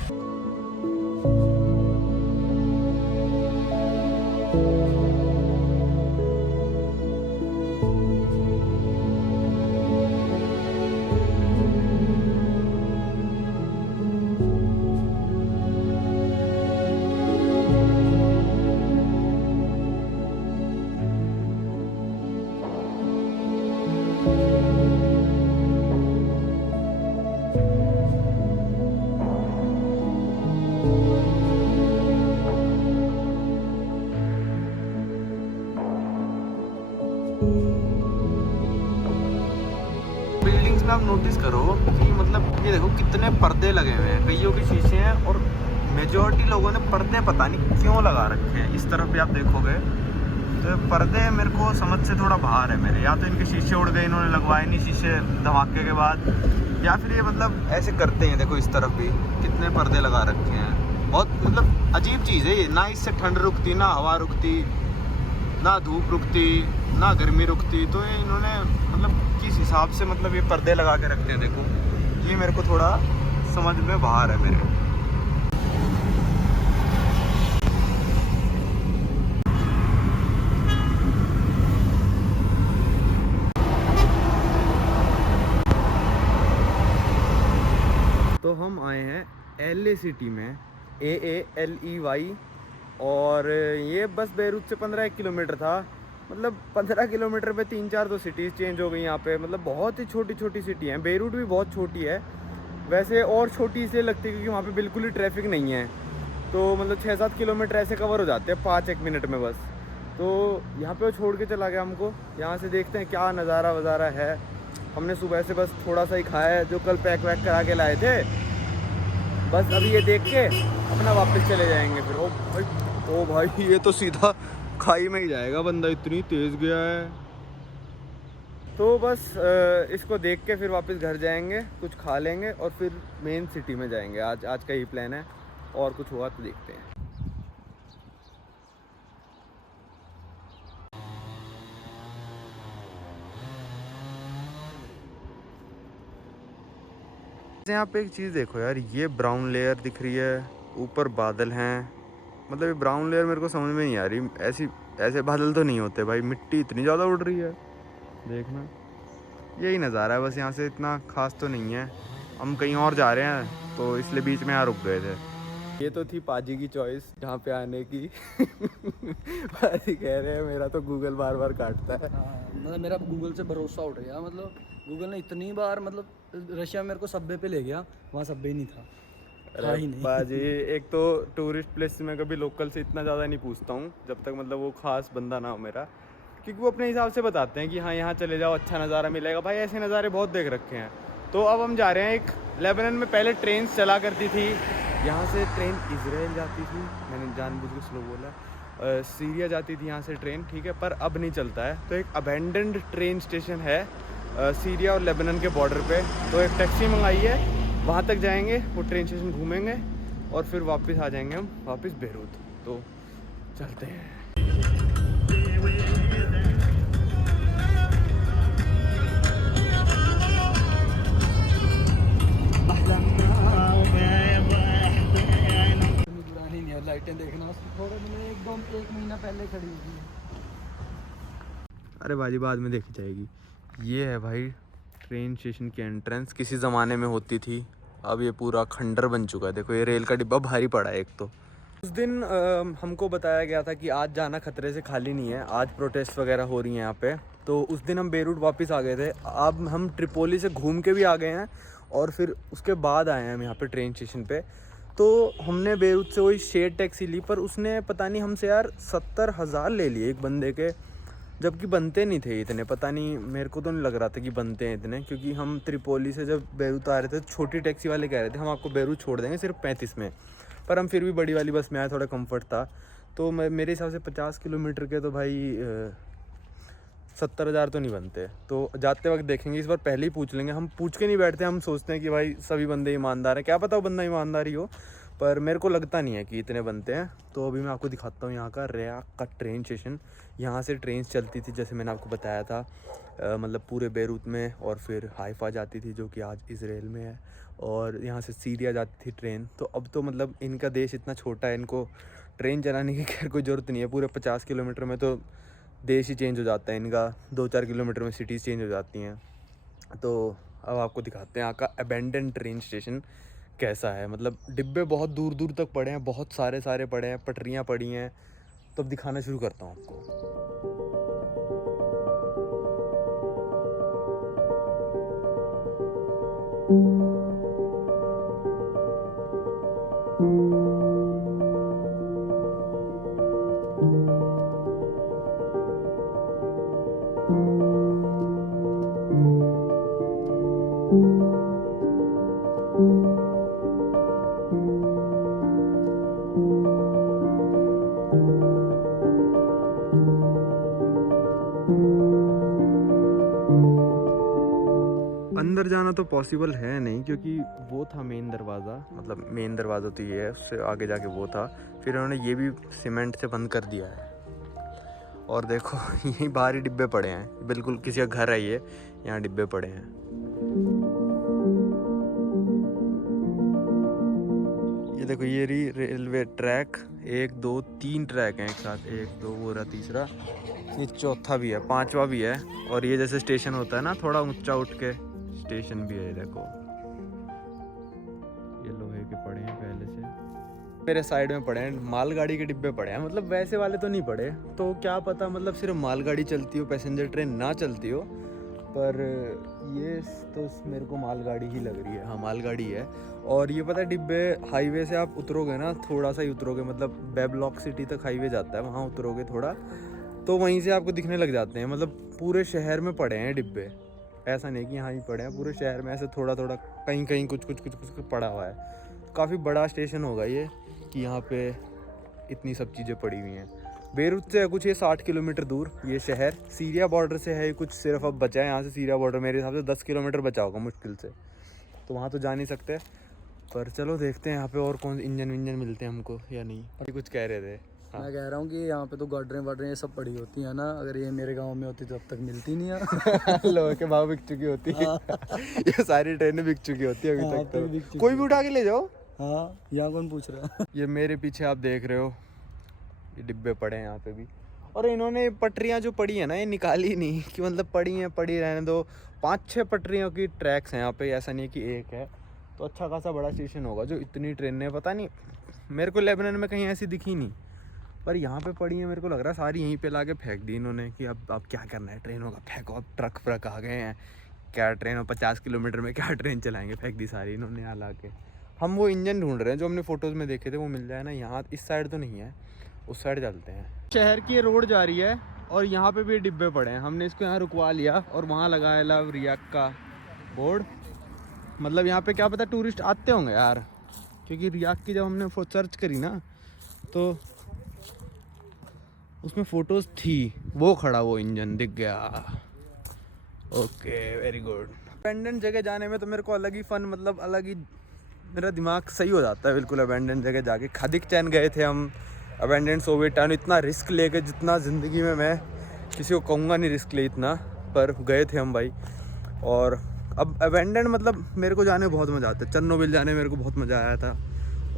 बिल्डिंग्स में आप नोटिस करो कि मतलब ये देखो कितने पर्दे लगे हुए हैं, कईयों के शीशे हैं, और मेजॉरिटी लोगों ने पर्दे पता नहीं क्यों लगा रखे हैं। इस तरफ भी आप देखोगे तो पर्दे मेरे को समझ से थोड़ा बाहर है मेरे, या तो इनके शीशे उड़ गए, इन्होंने लगवाए नहीं शीशे धमाके के बाद, या फिर ये मतलब ऐसे करते हैं। देखो इस तरफ भी कितने पर्दे लगा रखे हैं, बहुत मतलब अजीब चीज़ है ये। ना इससे ठंड रुकती, ना हवा रुकती, ना धूप रुकती, ना गर्मी रुकती। तो ये इन्होंने मतलब किस हिसाब से मतलब ये पर्दे लगा के रखते हैं, देखो ये मेरे को थोड़ा समझ में बाहर है मेरे। LA सिटी में, AALEY। और ये बस बेरूत से 15 किलोमीटर था। मतलब 15 किलोमीटर पे 3-4 तो सिटीज़ चेंज हो गई यहाँ पे। मतलब बहुत ही छोटी छोटी सिटी हैं। बेरूत भी बहुत छोटी है वैसे, और छोटी इसलिए लगती है क्योंकि वहाँ पे बिल्कुल ही ट्रैफिक नहीं है। तो मतलब 6-7 किलोमीटर ऐसे कवर हो जाते हैं 5-1 मिनट में बस। तो यहाँ पे वो छोड़ के चला गया हमको। यहाँ से देखते हैं क्या नज़ारा वज़ारा है। हमने सुबह से बस थोड़ा सा ही खाया है जो कल पैक वैक करा के लाए थे। बस अभी ये देख के अपना वापस चले जाएंगे फिर। ओ भाई ये तो सीधा खाई में ही जाएगा बंदा, इतनी तेज़ गया है। तो बस इसको देख के फिर वापस घर जाएंगे, कुछ खा लेंगे और फिर मेन सिटी में जाएंगे। आज का ही प्लान है, और कुछ हुआ तो देखते हैं। यहाँ पे एक चीज़ देखो यार, ये ब्राउन लेयर दिख रही है, ऊपर बादल हैं। मतलब ये ब्राउन लेयर मेरे को समझ में नहीं आ रही। ऐसे बादल तो नहीं होते भाई, मिट्टी इतनी ज़्यादा उड़ रही है देखना। यही नज़ारा है बस, यहाँ से इतना खास तो नहीं है। हम कहीं और जा रहे हैं तो इसलिए बीच में यहाँ रुक गए थे। ये तो थी पाजी की चॉइस जहाँ पे आने की। पाजी कह रहे हैं मेरा तो गूगल बार बार काटता है। मतलब मेरा गूगल से भरोसा उठ गया। मतलब गूगल ने इतनी बार, मतलब रशिया में मेरे को सब्वे पे ले गया, वहाँ सब्वे ही नहीं था। अरे बाजी, एक तो टूरिस्ट प्लेस में कभी लोकल से इतना ज़्यादा नहीं पूछता हूँ जब तक मतलब वो खास बंदा ना हो मेरा, क्योंकि वो अपने हिसाब से बताते हैं कि हाँ यहाँ चले जाओ अच्छा नज़ारा मिलेगा। भाई ऐसे नज़ारे बहुत देख रखे हैं। तो अब हम जा रहे हैं एक लेबनान में पहले ट्रेन चला करती थी, यहाँ से ट्रेन इजराइल जाती थी, मैंने जानबूझ के स्लो बोला, सीरिया जाती थी यहाँ से ट्रेन, ठीक है, पर अब नहीं चलता है। तो एक अबेंडेंड ट्रेन स्टेशन है सीरिया और लेबनान के बॉर्डर पे। तो एक टैक्सी मंगाई है, वहाँ तक जाएंगे, वो ट्रेन स्टेशन घूमेंगे और फिर वापस आ जाएंगे हम वापस बेरूत। तो चलते हैं। लाइटें देखना, थोड़े दिन एक महीना पहले खड़ी हुई है। अरे बाजी बाद में देखी जाएगी। ये है भाई ट्रेन स्टेशन की एंट्रेंस, किसी ज़माने में होती थी, अब ये पूरा खंडर बन चुका है। देखो ये रेल का डिब्बा भारी पड़ा है एक तो। उस दिन हमको बताया गया था कि आज जाना खतरे से खाली नहीं है, आज प्रोटेस्ट वगैरह हो रही हैं यहाँ पे। तो उस दिन हम बेरूत वापस आ गए थे। अब हम ट्रिपोली से घूम के भी आ गए हैं और फिर उसके बाद आए हैं हम यहाँ पे ट्रेन स्टेशन पे। तो हमने बेरूत से वही शेयर टैक्सी ली, पर उसने पता नहीं हमसे यार 70,000 ले लिए एक बंदे के, जबकि बनते नहीं थे इतने। पता नहीं, मेरे को तो नहीं लग रहा था कि बनते हैं इतने, क्योंकि हम त्रिपोली से जब बेरूत आ रहे थे छोटी टैक्सी वाले कह रहे थे हम आपको बेरूत छोड़ देंगे सिर्फ 35 में, पर हम फिर भी बड़ी वाली बस में आए, थोड़ा कंफर्ट था। तो मेरे हिसाब से 50 किलोमीटर के तो भाई 70,000 तो नहीं बनते। तो जाते वक्त देखेंगे, इस बार पहले ही पूछ लेंगे। हम पूछ के नहीं बैठते, हम सोचते हैं कि भाई सभी बंदे ईमानदार हैं, क्या पता वो बंदा ईमानदार ही हो, पर मेरे को लगता नहीं है कि इतने बनते हैं। तो अभी मैं आपको दिखाता हूँ यहाँ का रेयाक का ट्रेन स्टेशन। यहाँ से ट्रेन चलती थी जैसे मैंने आपको बताया था, मतलब पूरे बेरूत में, और फिर हाइफा जाती थी जो कि आज इजराइल में है, और यहाँ से सीरिया जाती थी ट्रेन। तो अब तो मतलब इनका देश इतना छोटा है, इनको ट्रेन चलाने की खैर कोई ज़रूरत नहीं है। पूरे 50 किलोमीटर में तो देश ही चेंज हो जाता है इनका, 2-4 किलोमीटर में सिटीज़ चेंज हो जाती हैं। तो अब आपको दिखाते हैं यहाँ का अबेंडन ट्रेन स्टेशन कैसा है। मतलब डिब्बे बहुत दूर दूर तक पड़े हैं, बहुत सारे पड़े हैं, पटरियाँ पड़ी हैं। तो अब दिखाना शुरू करता हूँ आपको। अंदर जाना तो पॉसिबल है नहीं, क्योंकि वो था मेन दरवाज़ा, मतलब मेन दरवाज़ा तो ये है, उससे आगे जाके वो था। फिर उन्होंने ये भी सीमेंट से बंद कर दिया है। और देखो यही बाहर ही डिब्बे पड़े हैं, बिल्कुल किसी का घर है ये, यहाँ डिब्बे पड़े हैं। ये देखो ये रेलवे ट्रैक, 1 2 3 ट्रैक हैं एक साथ, 1 2 वो रहा तीसरा, ये चौथा भी है, 5वां भी है। और ये जैसे स्टेशन होता है ना थोड़ा ऊंचा उठ के, स्टेशन भी है। देखो ये लोहे के पड़े हैं। मेरे साइड में पड़े हैं मालगाड़ी के डिब्बे पड़े हैं, मतलब वैसे वाले तो नहीं पड़े, तो क्या पता मतलब सिर्फ मालगाड़ी चलती हो, पैसेंजर ट्रेन ना चलती हो, पर ये तो मेरे को मालगाड़ी ही लग रही है। हाँ मालगाड़ी है। और ये पता है डिब्बे हाईवे से आप उतरोगे ना, थोड़ा सा ही उतरोगे, मतलब बेबलॉक सिटी तक हाईवे जाता है, वहाँ उतरोगे थोड़ा तो वहीं से आपको दिखने लग जाते हैं। मतलब पूरे शहर में पड़े हैं डिब्बे, ऐसा नहीं कि यहाँ ही पड़े हैं, पूरे शहर में ऐसे थोड़ा थोड़ा कहीं कहीं कुछ कुछ कुछ कुछ पड़ा हुआ है। काफ़ी बड़ा स्टेशन होगा ये कि यहाँ पे इतनी सब चीज़ें पड़ी हुई हैं। बेरूत से है कुछ ये 60 किलोमीटर दूर ये शहर, सीरिया बॉर्डर से है कुछ, सिर्फ अब बचा है यहाँ से सीरिया बॉर्डर, मेरे हिसाब से 10 किलोमीटर बचा होगा मुश्किल से, तो वहाँ तो जा नहीं सकते। पर चलो देखते हैं यहाँ पे और कौन इंजन विंजन मिलते हैं हमको या नहीं। ये कुछ कह रहे थे। हाँ। मैं कह रहा हूँ कि यहाँ पे तो गाडरें वाडरें ये सब पड़ी होती है ना, अगर ये मेरे गांव में होती तो अब तक मिलती नहीं है। लोहे के भाव बिक चुकी होती है। ये सारी ट्रेनें बिक चुकी होती है अभी तक तो। कोई भी उठा के ले जाओ। हाँ यहाँ कौन पूछ रहा है। ये मेरे पीछे आप देख रहे हो ये डिब्बे पड़े हैं यहाँ पे भी, और इन्होंने पटरियाँ जो पड़ी है ना ये निकाली नहीं कि मतलब पड़ी हैं पड़ी रहने दो। 5-6 पटरियों की ट्रैक्स हैं यहाँ पे, ऐसा नहीं है कि एक है, तो अच्छा खासा बड़ा स्टेशन होगा जो इतनी ट्रेनें, पता नहीं मेरे को लेबनान में कहीं ऐसी दिखी नहीं, पर यहाँ पे पड़ी है। मेरे को लग रहा है सारी यहीं पे लाके फेंक दी इन्होंने कि अब क्या करना है ट्रेनों का, फेंको, अब ट्रक फ्रक आ गए हैं, क्या ट्रेन 50 किलोमीटर में क्या ट्रेन चलाएंगे, फेंक दी सारी इन्होंने यहाँ ला के। हम वो इंजन ढूंढ रहे हैं जो हमने फ़ोटोज़ में देखे थे, वो मिल जाए ना। यहाँ इस साइड तो नहीं है, उस साइड चलते हैं। शहर की रोड जा रही है और यहाँ पे भी डिब्बे पड़े हैं, हमने इसको यहाँ रुकवा लिया और वहाँ लगाया लव रियाक का बोर्ड। मतलब यहाँ पे क्या पता टूरिस्ट आते होंगे यार, क्योंकि रियाक की जब हमने सर्च करी ना तो उसमें फ़ोटोज़ थी, वो खड़ा वो इंजन दिख गया। Okay very good. अबैंडन जगह जाने में तो मेरे को अलग ही फ़न, मतलब अलग ही मेरा दिमाग सही हो जाता है बिल्कुल अबैंडन जगह जाके। खादिक चैन गए थे हम अबैंडन सोवियत टाउन, इतना रिस्क लेके जितना ज़िंदगी में मैं किसी को कहूँगा नहीं रिस्क ले इतना, पर गए थे हम भाई। और अब अबैंडन मतलब मेरे को जाने बहुत मज़ा आता है, चेरनोबिल जाने मेरे को बहुत मज़ा आया था,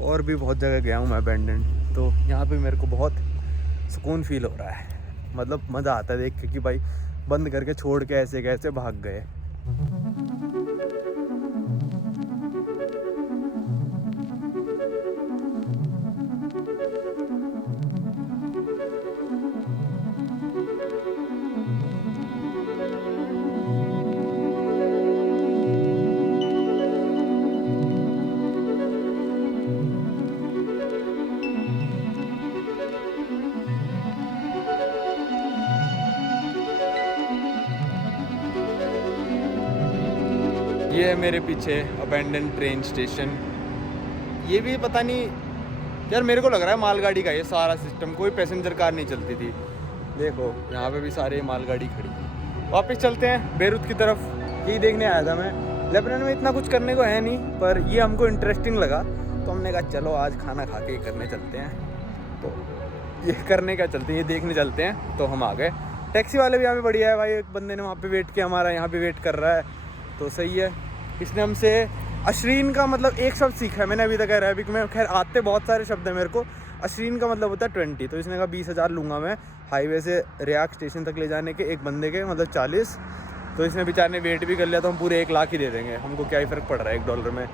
और भी बहुत जगह गया हूँ मैं अबैंडन, तो यहाँ पे मेरे को बहुत सुकून फील हो रहा है। मतलब मज़ा आता है देख के कि भाई बंद करके छोड़ के ऐसे कैसे भाग गए। ये है मेरे पीछे अबैंडन ट्रेन स्टेशन। ये भी पता नहीं यार, मेरे को लग रहा है मालगाड़ी का ये सारा सिस्टम, कोई पैसेंजर कार नहीं चलती थी। देखो यहाँ पे भी सारे मालगाड़ी खड़ी थी। वापस चलते हैं बेरूत की तरफ, यही देखने आया था मैं। लेबनान में इतना कुछ करने को है नहीं, पर ये हमको इंटरेस्टिंग लगा तो हमने कहा चलो आज खाना खा के करने चलते हैं। तो ये करने का चलते हैं, ये देखने चलते हैं, तो हम आ गए। टैक्सी वाले भी यहाँ पे बढ़िया है भाई, एक बंदे ने वहाँ पे वेट किया, हमारा यहाँ पे वेट कर रहा है, तो सही है। इसने हमसे अशरीन का मतलब एक शब्द सीखा है मैंने अभी तक अरबिक में, खैर आते बहुत सारे शब्द हैं मेरे को। अशरीन का मतलब होता है 20, तो इसने कहा 20,000 लूँगा मैं हाईवे से रियाक स्टेशन तक ले जाने के एक बंदे के, मतलब 40। तो इसने बेचारे ने वेट भी कर लिया, तो हम पूरे 1 लाख ही दे देंगे, हमको क्या ही फ़र्क पड़ रहा है $1 में।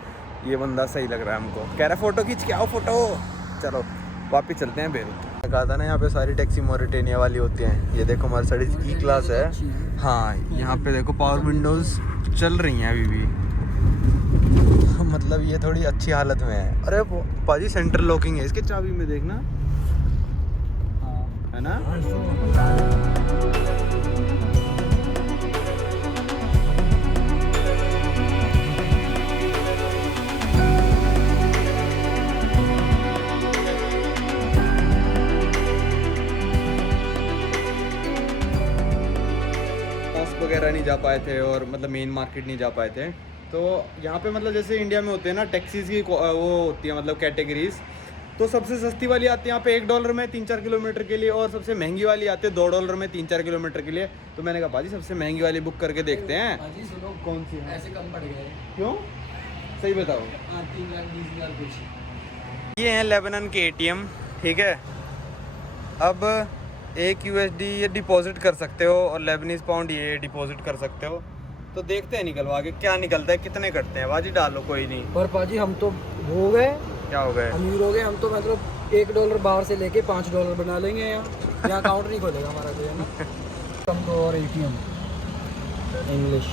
ये बंदा सही लग रहा है हमको, कह रहा है फ़ोटो खींच के आओ फ़ोटो। चलो वापस चलते हैं बेरूत। कहा था ना यहाँ पे सारी टैक्सी मॉरिटेनिया वाली होती हैं। ये देखो मर्सिडीज ई क्लास है। हाँ यहाँ पे देखो पावर विंडोज़ चल रही हैं अभी भी, मतलब ये थोड़ी अच्छी हालत में है। अरे पाजी सेंट्रल लॉकिंग है इसके चाबी में, देखना है ना। वगैरह नहीं जा पाए थे और मतलब मेन मार्केट नहीं जा पाए थे, तो यहाँ पे मतलब जैसे इंडिया में होते हैं ना टैक्सीज़ की वो होती है मतलब कैटेगरीज, तो सबसे सस्ती वाली आती है यहाँ पे $1 में 3-4 किलोमीटर के लिए, और सबसे महंगी वाली आती है $2 में 3-4 किलोमीटर के लिए। तो मैंने कहा भाजी सबसे महंगी वाली बुक करके देखते हैं। भाजी सुनो, कौन सी है? ऐसे कम पड़ गए। क्यों सही बताओ। 3,20,000 कुछ। ये हैं लेबनान के ATM, ठीक है। अब एक USD ये डिपॉजिट कर सकते हो और लेबनीज पाउंड ये डिपॉजिट कर सकते हो, तो देखते हैं निकलवा के क्या निकलता है, कितने कटते हैं। बाजी डालो कोई नहीं। पर पाजी हम तो हो गए, क्या हो गए? अमीर हो गए हम तो। मतलब $1 बाहर से लेके $5 बना लेंगे यहाँ अकाउंट नहीं खोलेगा हमारा कोई, है ना। हम तो और ATM इंग्लिश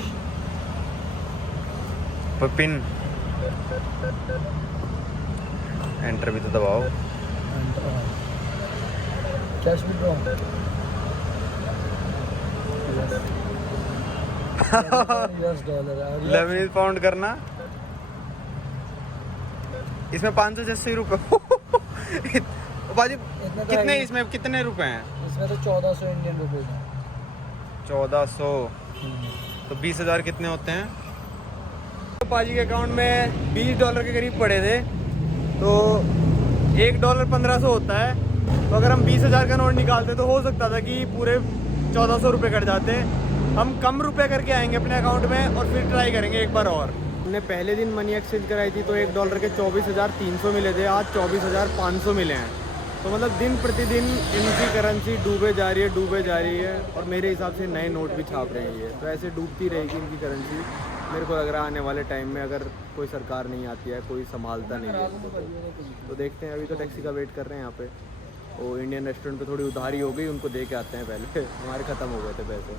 पिन एंटर भी तो दबाओ। Cash withdraw $US Lebanese pound करना, इसमें 586 रुपये। बाजी कितने इसमें कितने रुपए हैं? इसमें तो 1400 इंडियन रुपीज हैं। 1400 तो 20,000 कितने होते हैं? तो पाजी के अकाउंट में $20 के करीब पड़े थे, तो $1 1500 होता है। तो अगर हम 20,000 का नोट निकालते तो हो सकता था कि पूरे 1400 रुपये कट जाते। हम कम रुपए करके आएंगे अपने अकाउंट में और फिर ट्राई करेंगे एक बार और। हमने पहले दिन मनी एक्सचेंज कराई थी तो $1 के 24,300 मिले थे, आज 24,500 मिले हैं। तो मतलब दिन प्रतिदिन इनकी करेंसी डूबे जा रही है और मेरे हिसाब से नए नोट भी छाप रही है। तो ऐसे डूबती रहेगी इनकी करेंसी। मेरे को लग रहा है आने वाले टाइम में अगर कोई सरकार नहीं आती है, कोई संभालता नहीं है इनको, तो देखते हैं। अभी तो टैक्सी का वेट कर रहे हैं यहाँ पे। वो इंडियन रेस्टोरेंट पे थोड़ी उधारी हो गई, उनको दे के आते हैं पहले। हमारे ख़त्म हो गए थे पैसे।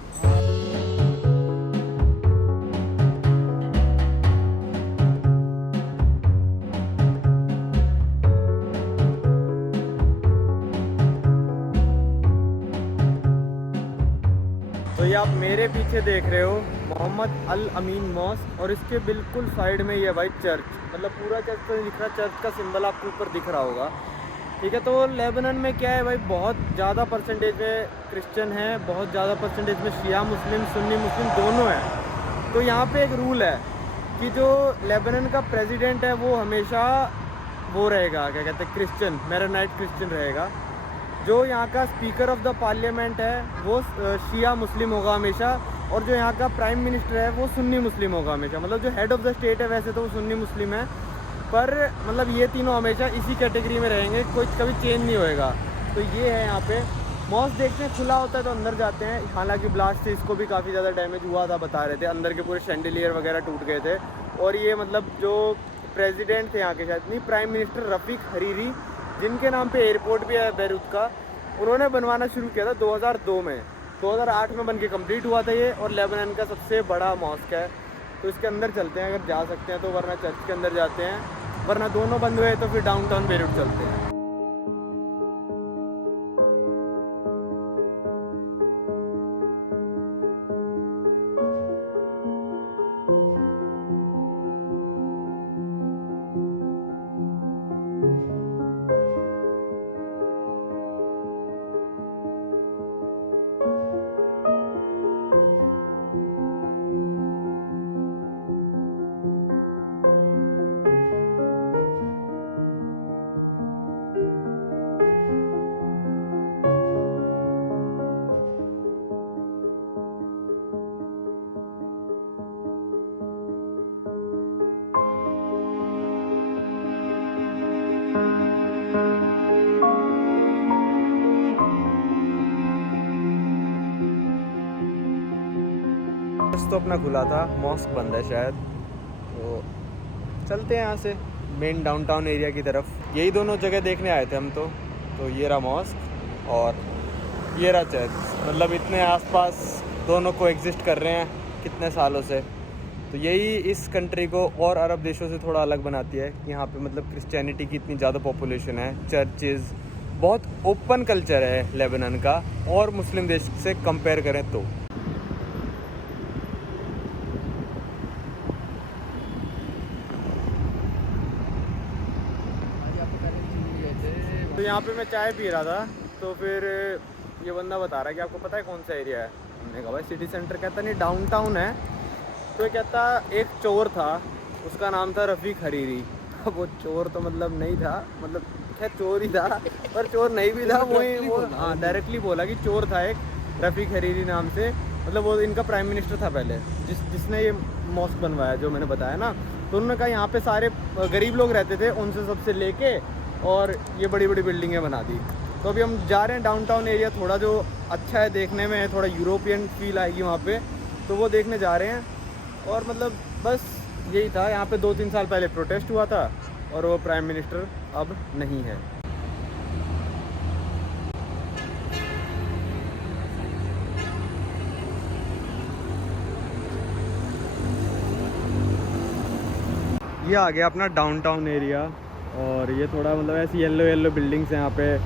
तो ये आप मेरे पीछे देख रहे हो मोहम्मद अल अमीन मॉस्क, और इसके बिल्कुल साइड में ये भाई चर्च, मतलब पूरा चर्च तो नहीं दिख रहा, चर्च का सिंबल आपको ऊपर दिख रहा होगा, ठीक है। तो लेबनान में क्या है भाई, बहुत ज़्यादा परसेंटेज में क्रिश्चियन है, बहुत ज़्यादा परसेंटेज में शिया मुस्लिम, सुन्नी मुस्लिम दोनों हैं। तो यहाँ पे एक रूल है कि जो लेबनान का प्रेसिडेंट है वो हमेशा वो रहेगा, क्या कहते हैं, क्रिश्चियन, मेरोनाइट क्रिश्चियन रहेगा। जो यहाँ का स्पीकर ऑफ द पार्लियामेंट है वो शिया मुस्लिम होगा हमेशा, और जो यहाँ का प्राइम मिनिस्टर है वो सुन्नी मुस्लिम होगा हमेशा। मतलब जो हेड ऑफ़ द स्टेट है वैसे तो वो सुन्नी मुस्लिम है, पर मतलब ये तीनों हमेशा इसी कैटेगरी में रहेंगे, कोई कभी चेंज नहीं होएगा। तो ये है यहाँ पे मॉस्क। देखते हैं, खुला होता है तो अंदर जाते हैं। हालांकि ब्लास्ट से इसको भी काफ़ी ज़्यादा डैमेज हुआ था, बता रहे थे, अंदर के पूरे शैंडिलियर वगैरह टूट गए थे। और ये मतलब जो प्रेसिडेंट थे यहाँ के, शायद नहीं, प्राइम मिनिस्टर रफ़ीक हरीरी, जिनके नाम पे एयरपोर्ट भी है बैरूत का, उन्होंने बनवाना शुरू किया था 2002 में। 2008 में बन के कम्प्लीट हुआ था ये, और लेबनान का सबसे बड़ा मॉस्क है। तो इसके अंदर चलते हैं अगर जा सकते हैं तो, वरना चर्च के अंदर जाते हैं, वरना दोनों बंद हुए तो फिर डाउनटाउन बेरूट चलते हैं। तो अपना खुला था, मॉस्क बंद है शायद, तो चलते हैं यहाँ से मेन डाउनटाउन एरिया की तरफ। यही दोनों जगह देखने आए थे हम तो ये रहा मॉस्क और ये रहा चर्च। मतलब इतने आसपास दोनों को एग्जिस्ट कर रहे हैं कितने सालों से। तो यही इस कंट्री को और अरब देशों से थोड़ा अलग बनाती है कि यहाँ पे मतलब क्रिश्चियनिटी की इतनी ज़्यादा पॉपुलेशन है, चर्चेज़, बहुत ओपन कल्चर है लेबनान का, और मुस्लिम देश से कंपेयर करें तो। तो यहाँ पे मैं चाय पी रहा था, तो फिर ये बंदा बता रहा है कि आपको पता है कौन सा एरिया है। हमने कहा भाई सिटी सेंटर। कहता नहीं डाउनटाउन है। तो ये कहता एक चोर था, उसका नाम था रफ़ीक हरीरी। अब वो चोर तो मतलब नहीं था, मतलब खैर चोर ही था, पर चोर नहीं भी था, वो हाँ डायरेक्टली बोला कि चोर था एक रफ़ीक हरीरी नाम से। मतलब वो इनका प्राइम मिनिस्टर था पहले, जिसने ये मॉस्क बनवाया जो मैंने बताया ना। तो उन्होंने कहा यहाँ पे सारे गरीब लोग रहते थे, उनसे सबसे लेके और ये बड़ी बड़ी बिल्डिंगें बना दी। तो अभी हम जा रहे हैं डाउनटाउन एरिया, थोड़ा जो अच्छा है देखने में, थोड़ा यूरोपियन फील आएगी वहाँ पे, तो वो देखने जा रहे हैं। और मतलब बस यही था। यहाँ पे 2-3 साल पहले प्रोटेस्ट हुआ था, और वो प्राइम मिनिस्टर अब नहीं है। ये आ गया अपना डाउनटाउन एरिया, और ये थोड़ा मतलब ऐसी येलो येलो बिल्डिंग्स हैं यहाँ पे।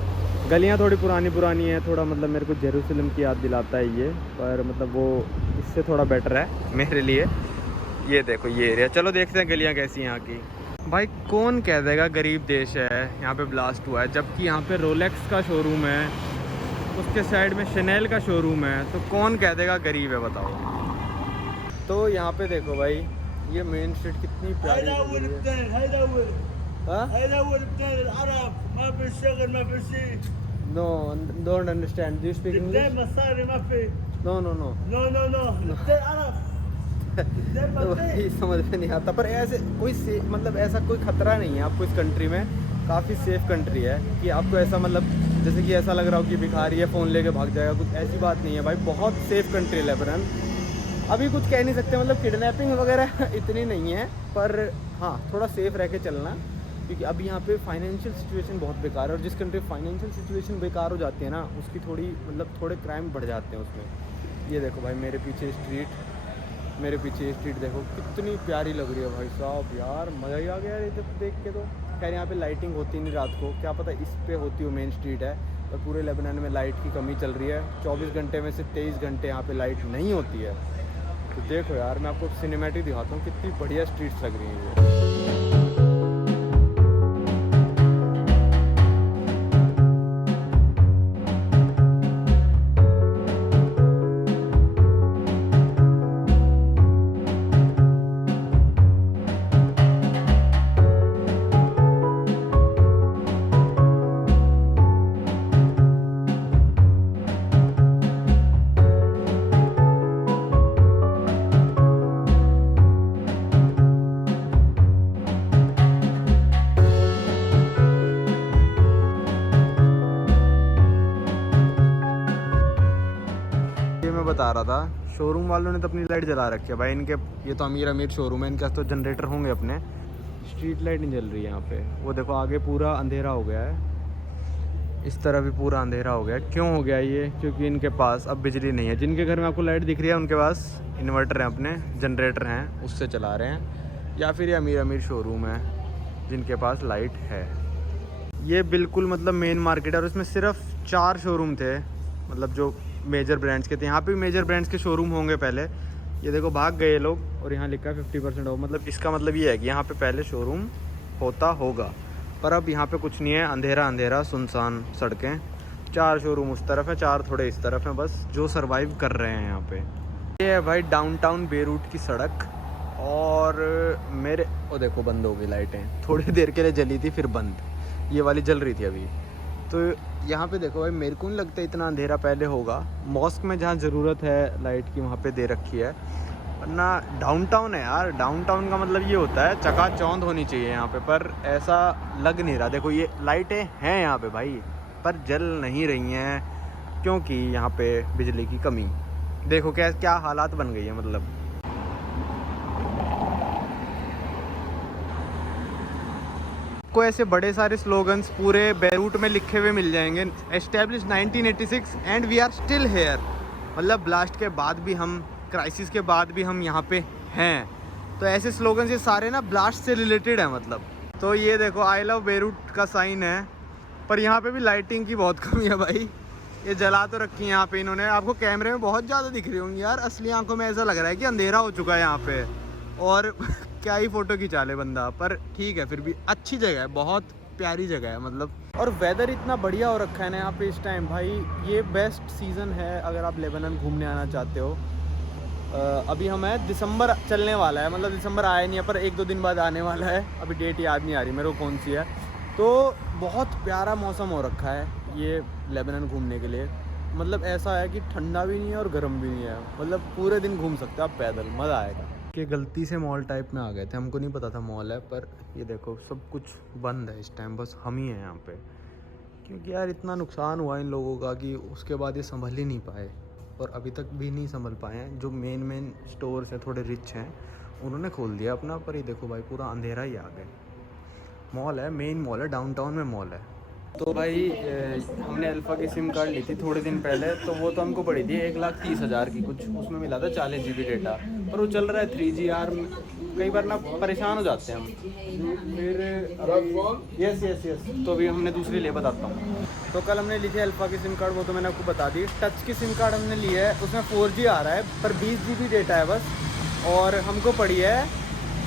गलियाँ थोड़ी पुरानी पुरानी हैं, थोड़ा मतलब मेरे को जेरूसलम की याद दिलाता है ये, पर मतलब वो इससे थोड़ा बेटर है मेरे लिए। ये देखो ये एरिया, चलो देखते हैं गलियाँ कैसी हैं यहाँ की। भाई कौन कह देगा गरीब देश है, यहाँ पे ब्लास्ट हुआ है, जबकि यहाँ पे रोलेक्स का शोरूम है, उसके साइड में शनेल का शोरूम है, तो कौन कह देगा गरीब है बताओ। तो यहाँ पे देखो भाई, ये मेन स्ट्रीट कितनी प्यारी लग रही है। हाँ? No, don't understand. Do you speak English? No, no, no. तो वही समझ में नहीं आता, पर ऐसे कोई मतलब ऐसा कोई खतरा नहीं है आपको इस कंट्री में। काफ़ी सेफ कंट्री है कि आपको ऐसा मतलब जैसे कि ऐसा लग रहा हो कि भिखारी है फ़ोन लेके भाग जाएगा, कुछ ऐसी बात नहीं है भाई। बहुत सेफ कंट्री है लेबनान। अभी कुछ कह नहीं सकते, मतलब किडनैपिंग वगैरह इतनी नहीं है, पर हाँ थोड़ा सेफ रह के चलना, क्योंकि अभी यहाँ पे फाइनेंशियल सिचुएशन बहुत बेकार है, और जिस कंट्री फाइनेंशियल सिचुएशन बेकार हो जाती है ना, उसकी थोड़ी मतलब थोड़े क्राइम बढ़ जाते हैं उसमें। ये देखो भाई मेरे पीछे स्ट्रीट देखो कितनी प्यारी लग रही है भाई साहब, यार मज़ा ही आ गया यार ये देख के। तो खैर यहाँ पे लाइटिंग होती नहीं रात को, क्या पता इस पे होती हो, मेन स्ट्रीट है, पर पूरे लेबनान में लाइट की कमी चल रही है। 24 घंटे में से 23 घंटे यहाँ पे लाइट नहीं होती है। तो देखो यार मैं आपको सिनेमैटिक दिखाता हूँ, कितनी बढ़िया स्ट्रीट्स लग रही हैं ये। बता रहा था, शोरूम वालों ने तो अपनी लाइट जला रखी है भाई इनके। ये तो अमीर शोरूम है इनके, तो जनरेटर होंगे अपने। स्ट्रीट लाइट नहीं जल रही है यहाँ पे। वो देखो आगे पूरा अंधेरा हो गया है, इस तरह भी पूरा अंधेरा हो गया है। क्यों हो गया ये? क्योंकि इनके पास अब बिजली नहीं है। जिनके घर में आपको लाइट दिख रही है उनके पास इन्वर्टर हैं, अपने जनरेटर हैं, उससे चला रहे हैं, या फिर ये अमीर शोरूम है जिनके पास लाइट है। ये बिल्कुल मतलब मेन मार्केट है, और इसमें सिर्फ 4 शोरूम थे, मतलब जो मेजर ब्रांड्स के थे। यहाँ पे भी मेजर ब्रांड्स के शोरूम होंगे पहले। ये देखो भाग गए लोग, और यहाँ लिखा है 50% ऑफ, मतलब इसका मतलब ये है कि यहाँ पे पहले शोरूम होता होगा, पर अब यहाँ पे कुछ नहीं है। अंधेरा सुनसान सड़कें, 4 शोरूम उस तरफ है, 4 थोड़े इस तरफ हैं, बस जो सरवाइव कर रहे हैं यहाँ पे। ये है भाई डाउनटाउन बेरूट की सड़क, और मेरे ओ देखो बंद हो गई लाइटें, थोड़ी देर के लिए जली थी फिर बंद, ये वाली जल रही थी अभी। तो यहाँ पे देखो भाई, मेरे को नहीं लगता इतना अंधेरा पहले होगा। मॉस्क में जहाँ ज़रूरत है लाइट की वहाँ पे दे रखी है, वरना डाउनटाउन है यार। डाउनटाउन का मतलब ये होता है चकाचौंध होनी चाहिए यहाँ पे, पर ऐसा लग नहीं रहा। देखो ये लाइटें हैं यहाँ पे भाई, पर जल नहीं रही हैं क्योंकि यहाँ पे बिजली की कमी। देखो क्या हालात बन गई है। मतलब को ऐसे बड़े सारे स्लोगन्स पूरे बेरूट में लिखे हुए मिल जाएंगे। Establish 1986 and we are still here, मतलब ब्लास्ट के बाद भी हम, क्राइसिस के बाद भी हम यहाँ पे हैं। तो ऐसे स्लोगन्स ये सारे ना ब्लास्ट से रिलेटेड है मतलब। तो ये देखो आई लव बेरूट का साइन है, पर यहाँ पे भी लाइटिंग की बहुत कमी है भाई। ये जला तो रखी है यहाँ पे इन्होंने, आपको कैमरे में बहुत ज़्यादा दिख रही होंगी यार, असली आंखों में ऐसा लग रहा है कि अंधेरा हो चुका है यहाँ पे, और क्या ही फ़ोटो खिंचा ले बंदा। पर ठीक है, फिर भी अच्छी जगह है, बहुत प्यारी जगह है मतलब। और वेदर इतना बढ़िया हो रखा है ना यहाँ पे इस टाइम भाई, ये बेस्ट सीज़न है अगर आप लेबनान घूमने आना चाहते हो। अभी हमें दिसंबर चलने वाला है, मतलब दिसंबर आया नहीं है, पर 1-2 दिन बाद आने वाला है। अभी डेट याद नहीं आ रही मेरे को कौन सी है। तो बहुत प्यारा मौसम हो रखा है ये लेबनान घूमने के लिए। मतलब ऐसा है कि ठंडा भी नहीं है और गर्म भी नहीं है, मतलब पूरे दिन घूम सकते हो आप पैदल, मज़ा आएगा। कि गलती से मॉल टाइप में आ गए थे, हमको नहीं पता था मॉल है, पर ये देखो सब कुछ बंद है इस टाइम, बस हम ही हैं यहाँ पे। क्योंकि यार इतना नुकसान हुआ इन लोगों का कि उसके बाद ये संभल ही नहीं पाए, और अभी तक भी नहीं संभल पाए हैं। जो मेन स्टोर्स हैं, थोड़े रिच हैं, उन्होंने खोल दिया अपना, पर ये देखो भाई पूरा अंधेरा ही आ गया। मॉल है, मेन मॉल है, डाउनटाउन में मॉल है। तो भाई हमने अल्फ़ा की सिम कार्ड ली थी थोड़े दिन पहले, तो वो तो हमको पड़ी थी 1,30,000 की कुछ, उसमें मिला था 40 GB डेटा, पर वो चल रहा है 3G यार। कई बार ना परेशान हो जाते हैं हम। फिर यस यस यस, तो अभी हमने दूसरी ले, बताता हूँ। तो कल हमने ली थी अल्फ़ा की सिम कार्ड, वो तो मैंने आपको बता दी। टच की सिम कार्ड हमने ली है, उसमें 4G आ रहा है, पर 20 GB डेटा है बस, और हमको पड़ी है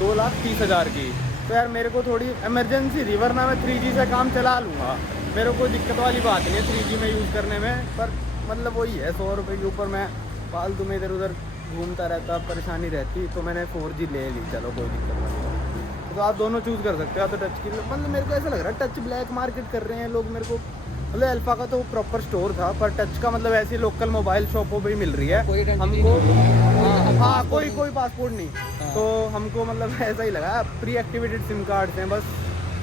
2,30,000 की। तो यार मेरे को थोड़ी इमरजेंसी थी, वरना मैं 3G से काम चला लूँगा, मेरे को दिक्कत वाली बात नहीं है 3G में यूज़ करने में। पर मतलब वही है, 100 रुपये के ऊपर मैं फालतू में इधर उधर घूमता रहता, परेशानी रहती, तो मैंने 4G ले ली। चलो कोई दिक्कत नहीं। तो आप दोनों चूज़ कर सकते हो, तो टच की, मतलब मेरे को ऐसा लग रहा है टच ब्लैक मार्केट कर रहे हैं लोग मेरे को। मतलब अल्फ़ा का तो प्रॉपर स्टोर था, पर टच का मतलब ऐसी लोकल मोबाइल शॉपों पे ही मिल रही है कोई हमको। हाँ, कोई पासपोर्ट नहीं। तो हमको मतलब ऐसा ही लगा, प्री एक्टिवेटेड सिम कार्ड हैं बस,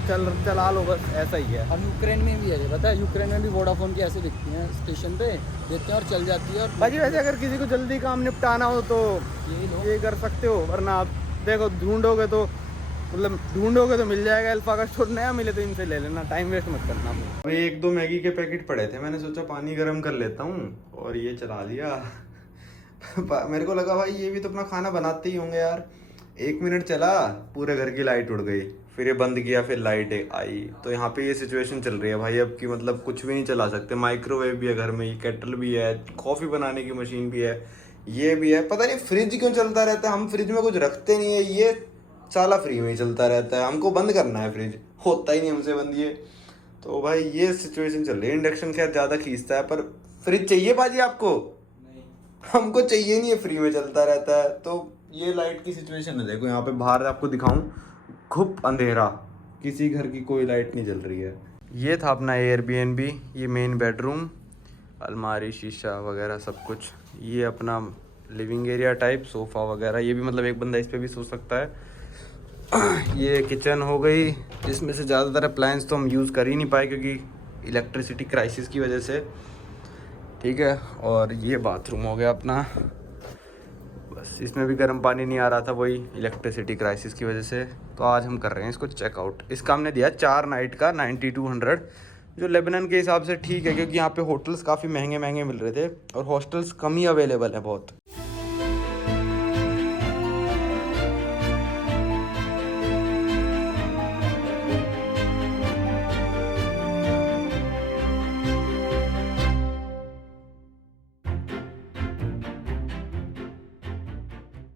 चला लो बस, ऐसा ही है। और यूक्रेन में भी है ये, पता है, यूक्रेन में भी वोडाफोन की ऐसे दिखती हैं, स्टेशन पे देते हैं और चल जाती है। और भाजी वैसे अगर किसी को जल्दी काम निपटाना हो तो यही लो। ये कर सकते हो, वरना आप देखो ढूंढोगे तो मिल जाएगा। अल्फ़ा का स्टोर नया मिले तो इनसे ले लेना, टाइम वेस्ट मत करना। अभी 1-2 मैगी के पैकेट पड़े थे, मैंने सोचा पानी गर्म कर लेता हूँ, और ये चला लिया। मेरे को लगा भाई ये भी तो अपना खाना बनाते ही होंगे यार। 1 मिनट चला, पूरे घर की लाइट उड़ गई, फिर ये बंद किया, फिर लाइट आई। तो यहाँ पे ये सिचुएशन चल रही है भाई अब की, मतलब कुछ भी नहीं चला सकते। माइक्रोवेव भी है घर में, केटल भी है, कॉफ़ी बनाने की मशीन भी है, ये भी है। पता नहीं फ्रिज क्यों चलता रहता है, हम फ्रिज में कुछ रखते नहीं है, ये साला फ्री में ही चलता रहता है। हमको बंद करना है फ्रिज, होता ही नहीं हमसे बंद ये। तो भाई ये सिचुएशन चल रही है। इंडक्शन खैर ज़्यादा खींचता है, पर फ्रिज चाहिए बाजी आपको? हमको चाहिए नहीं है, फ्री में चलता रहता है। तो ये लाइट की सिचुएशन है, देखो यहाँ पे बाहर आपको दिखाऊं, खूब अंधेरा, किसी घर की कोई लाइट नहीं जल रही है। ये था अपना एयरबीएनबी, ये मेन बेडरूम, अलमारी, शीशा वगैरह सब कुछ। ये अपना लिविंग एरिया टाइप, सोफ़ा वगैरह, ये भी मतलब एक बंदा इस पर भी सो सकता है। ये किचन हो गई, इसमें से ज़्यादातर अप्लायंस तो हम यूज़ कर ही नहीं पाए क्योंकि इलेक्ट्रिसिटी क्राइसिस की वजह से, ठीक है। और ये बाथरूम हो गया अपना, बस इसमें भी गर्म पानी नहीं आ रहा था, वही इलेक्ट्रिसिटी क्राइसिस की वजह से। तो आज हम कर रहे हैं इसको चेकआउट। इसका हमने दिया 4 नाइट का 9200, जो लेबनान के हिसाब से ठीक है, क्योंकि यहाँ पे होटल्स काफ़ी महंगे महंगे मिल रहे थे और हॉस्टल्स कम ही अवेलेबल है बहुत।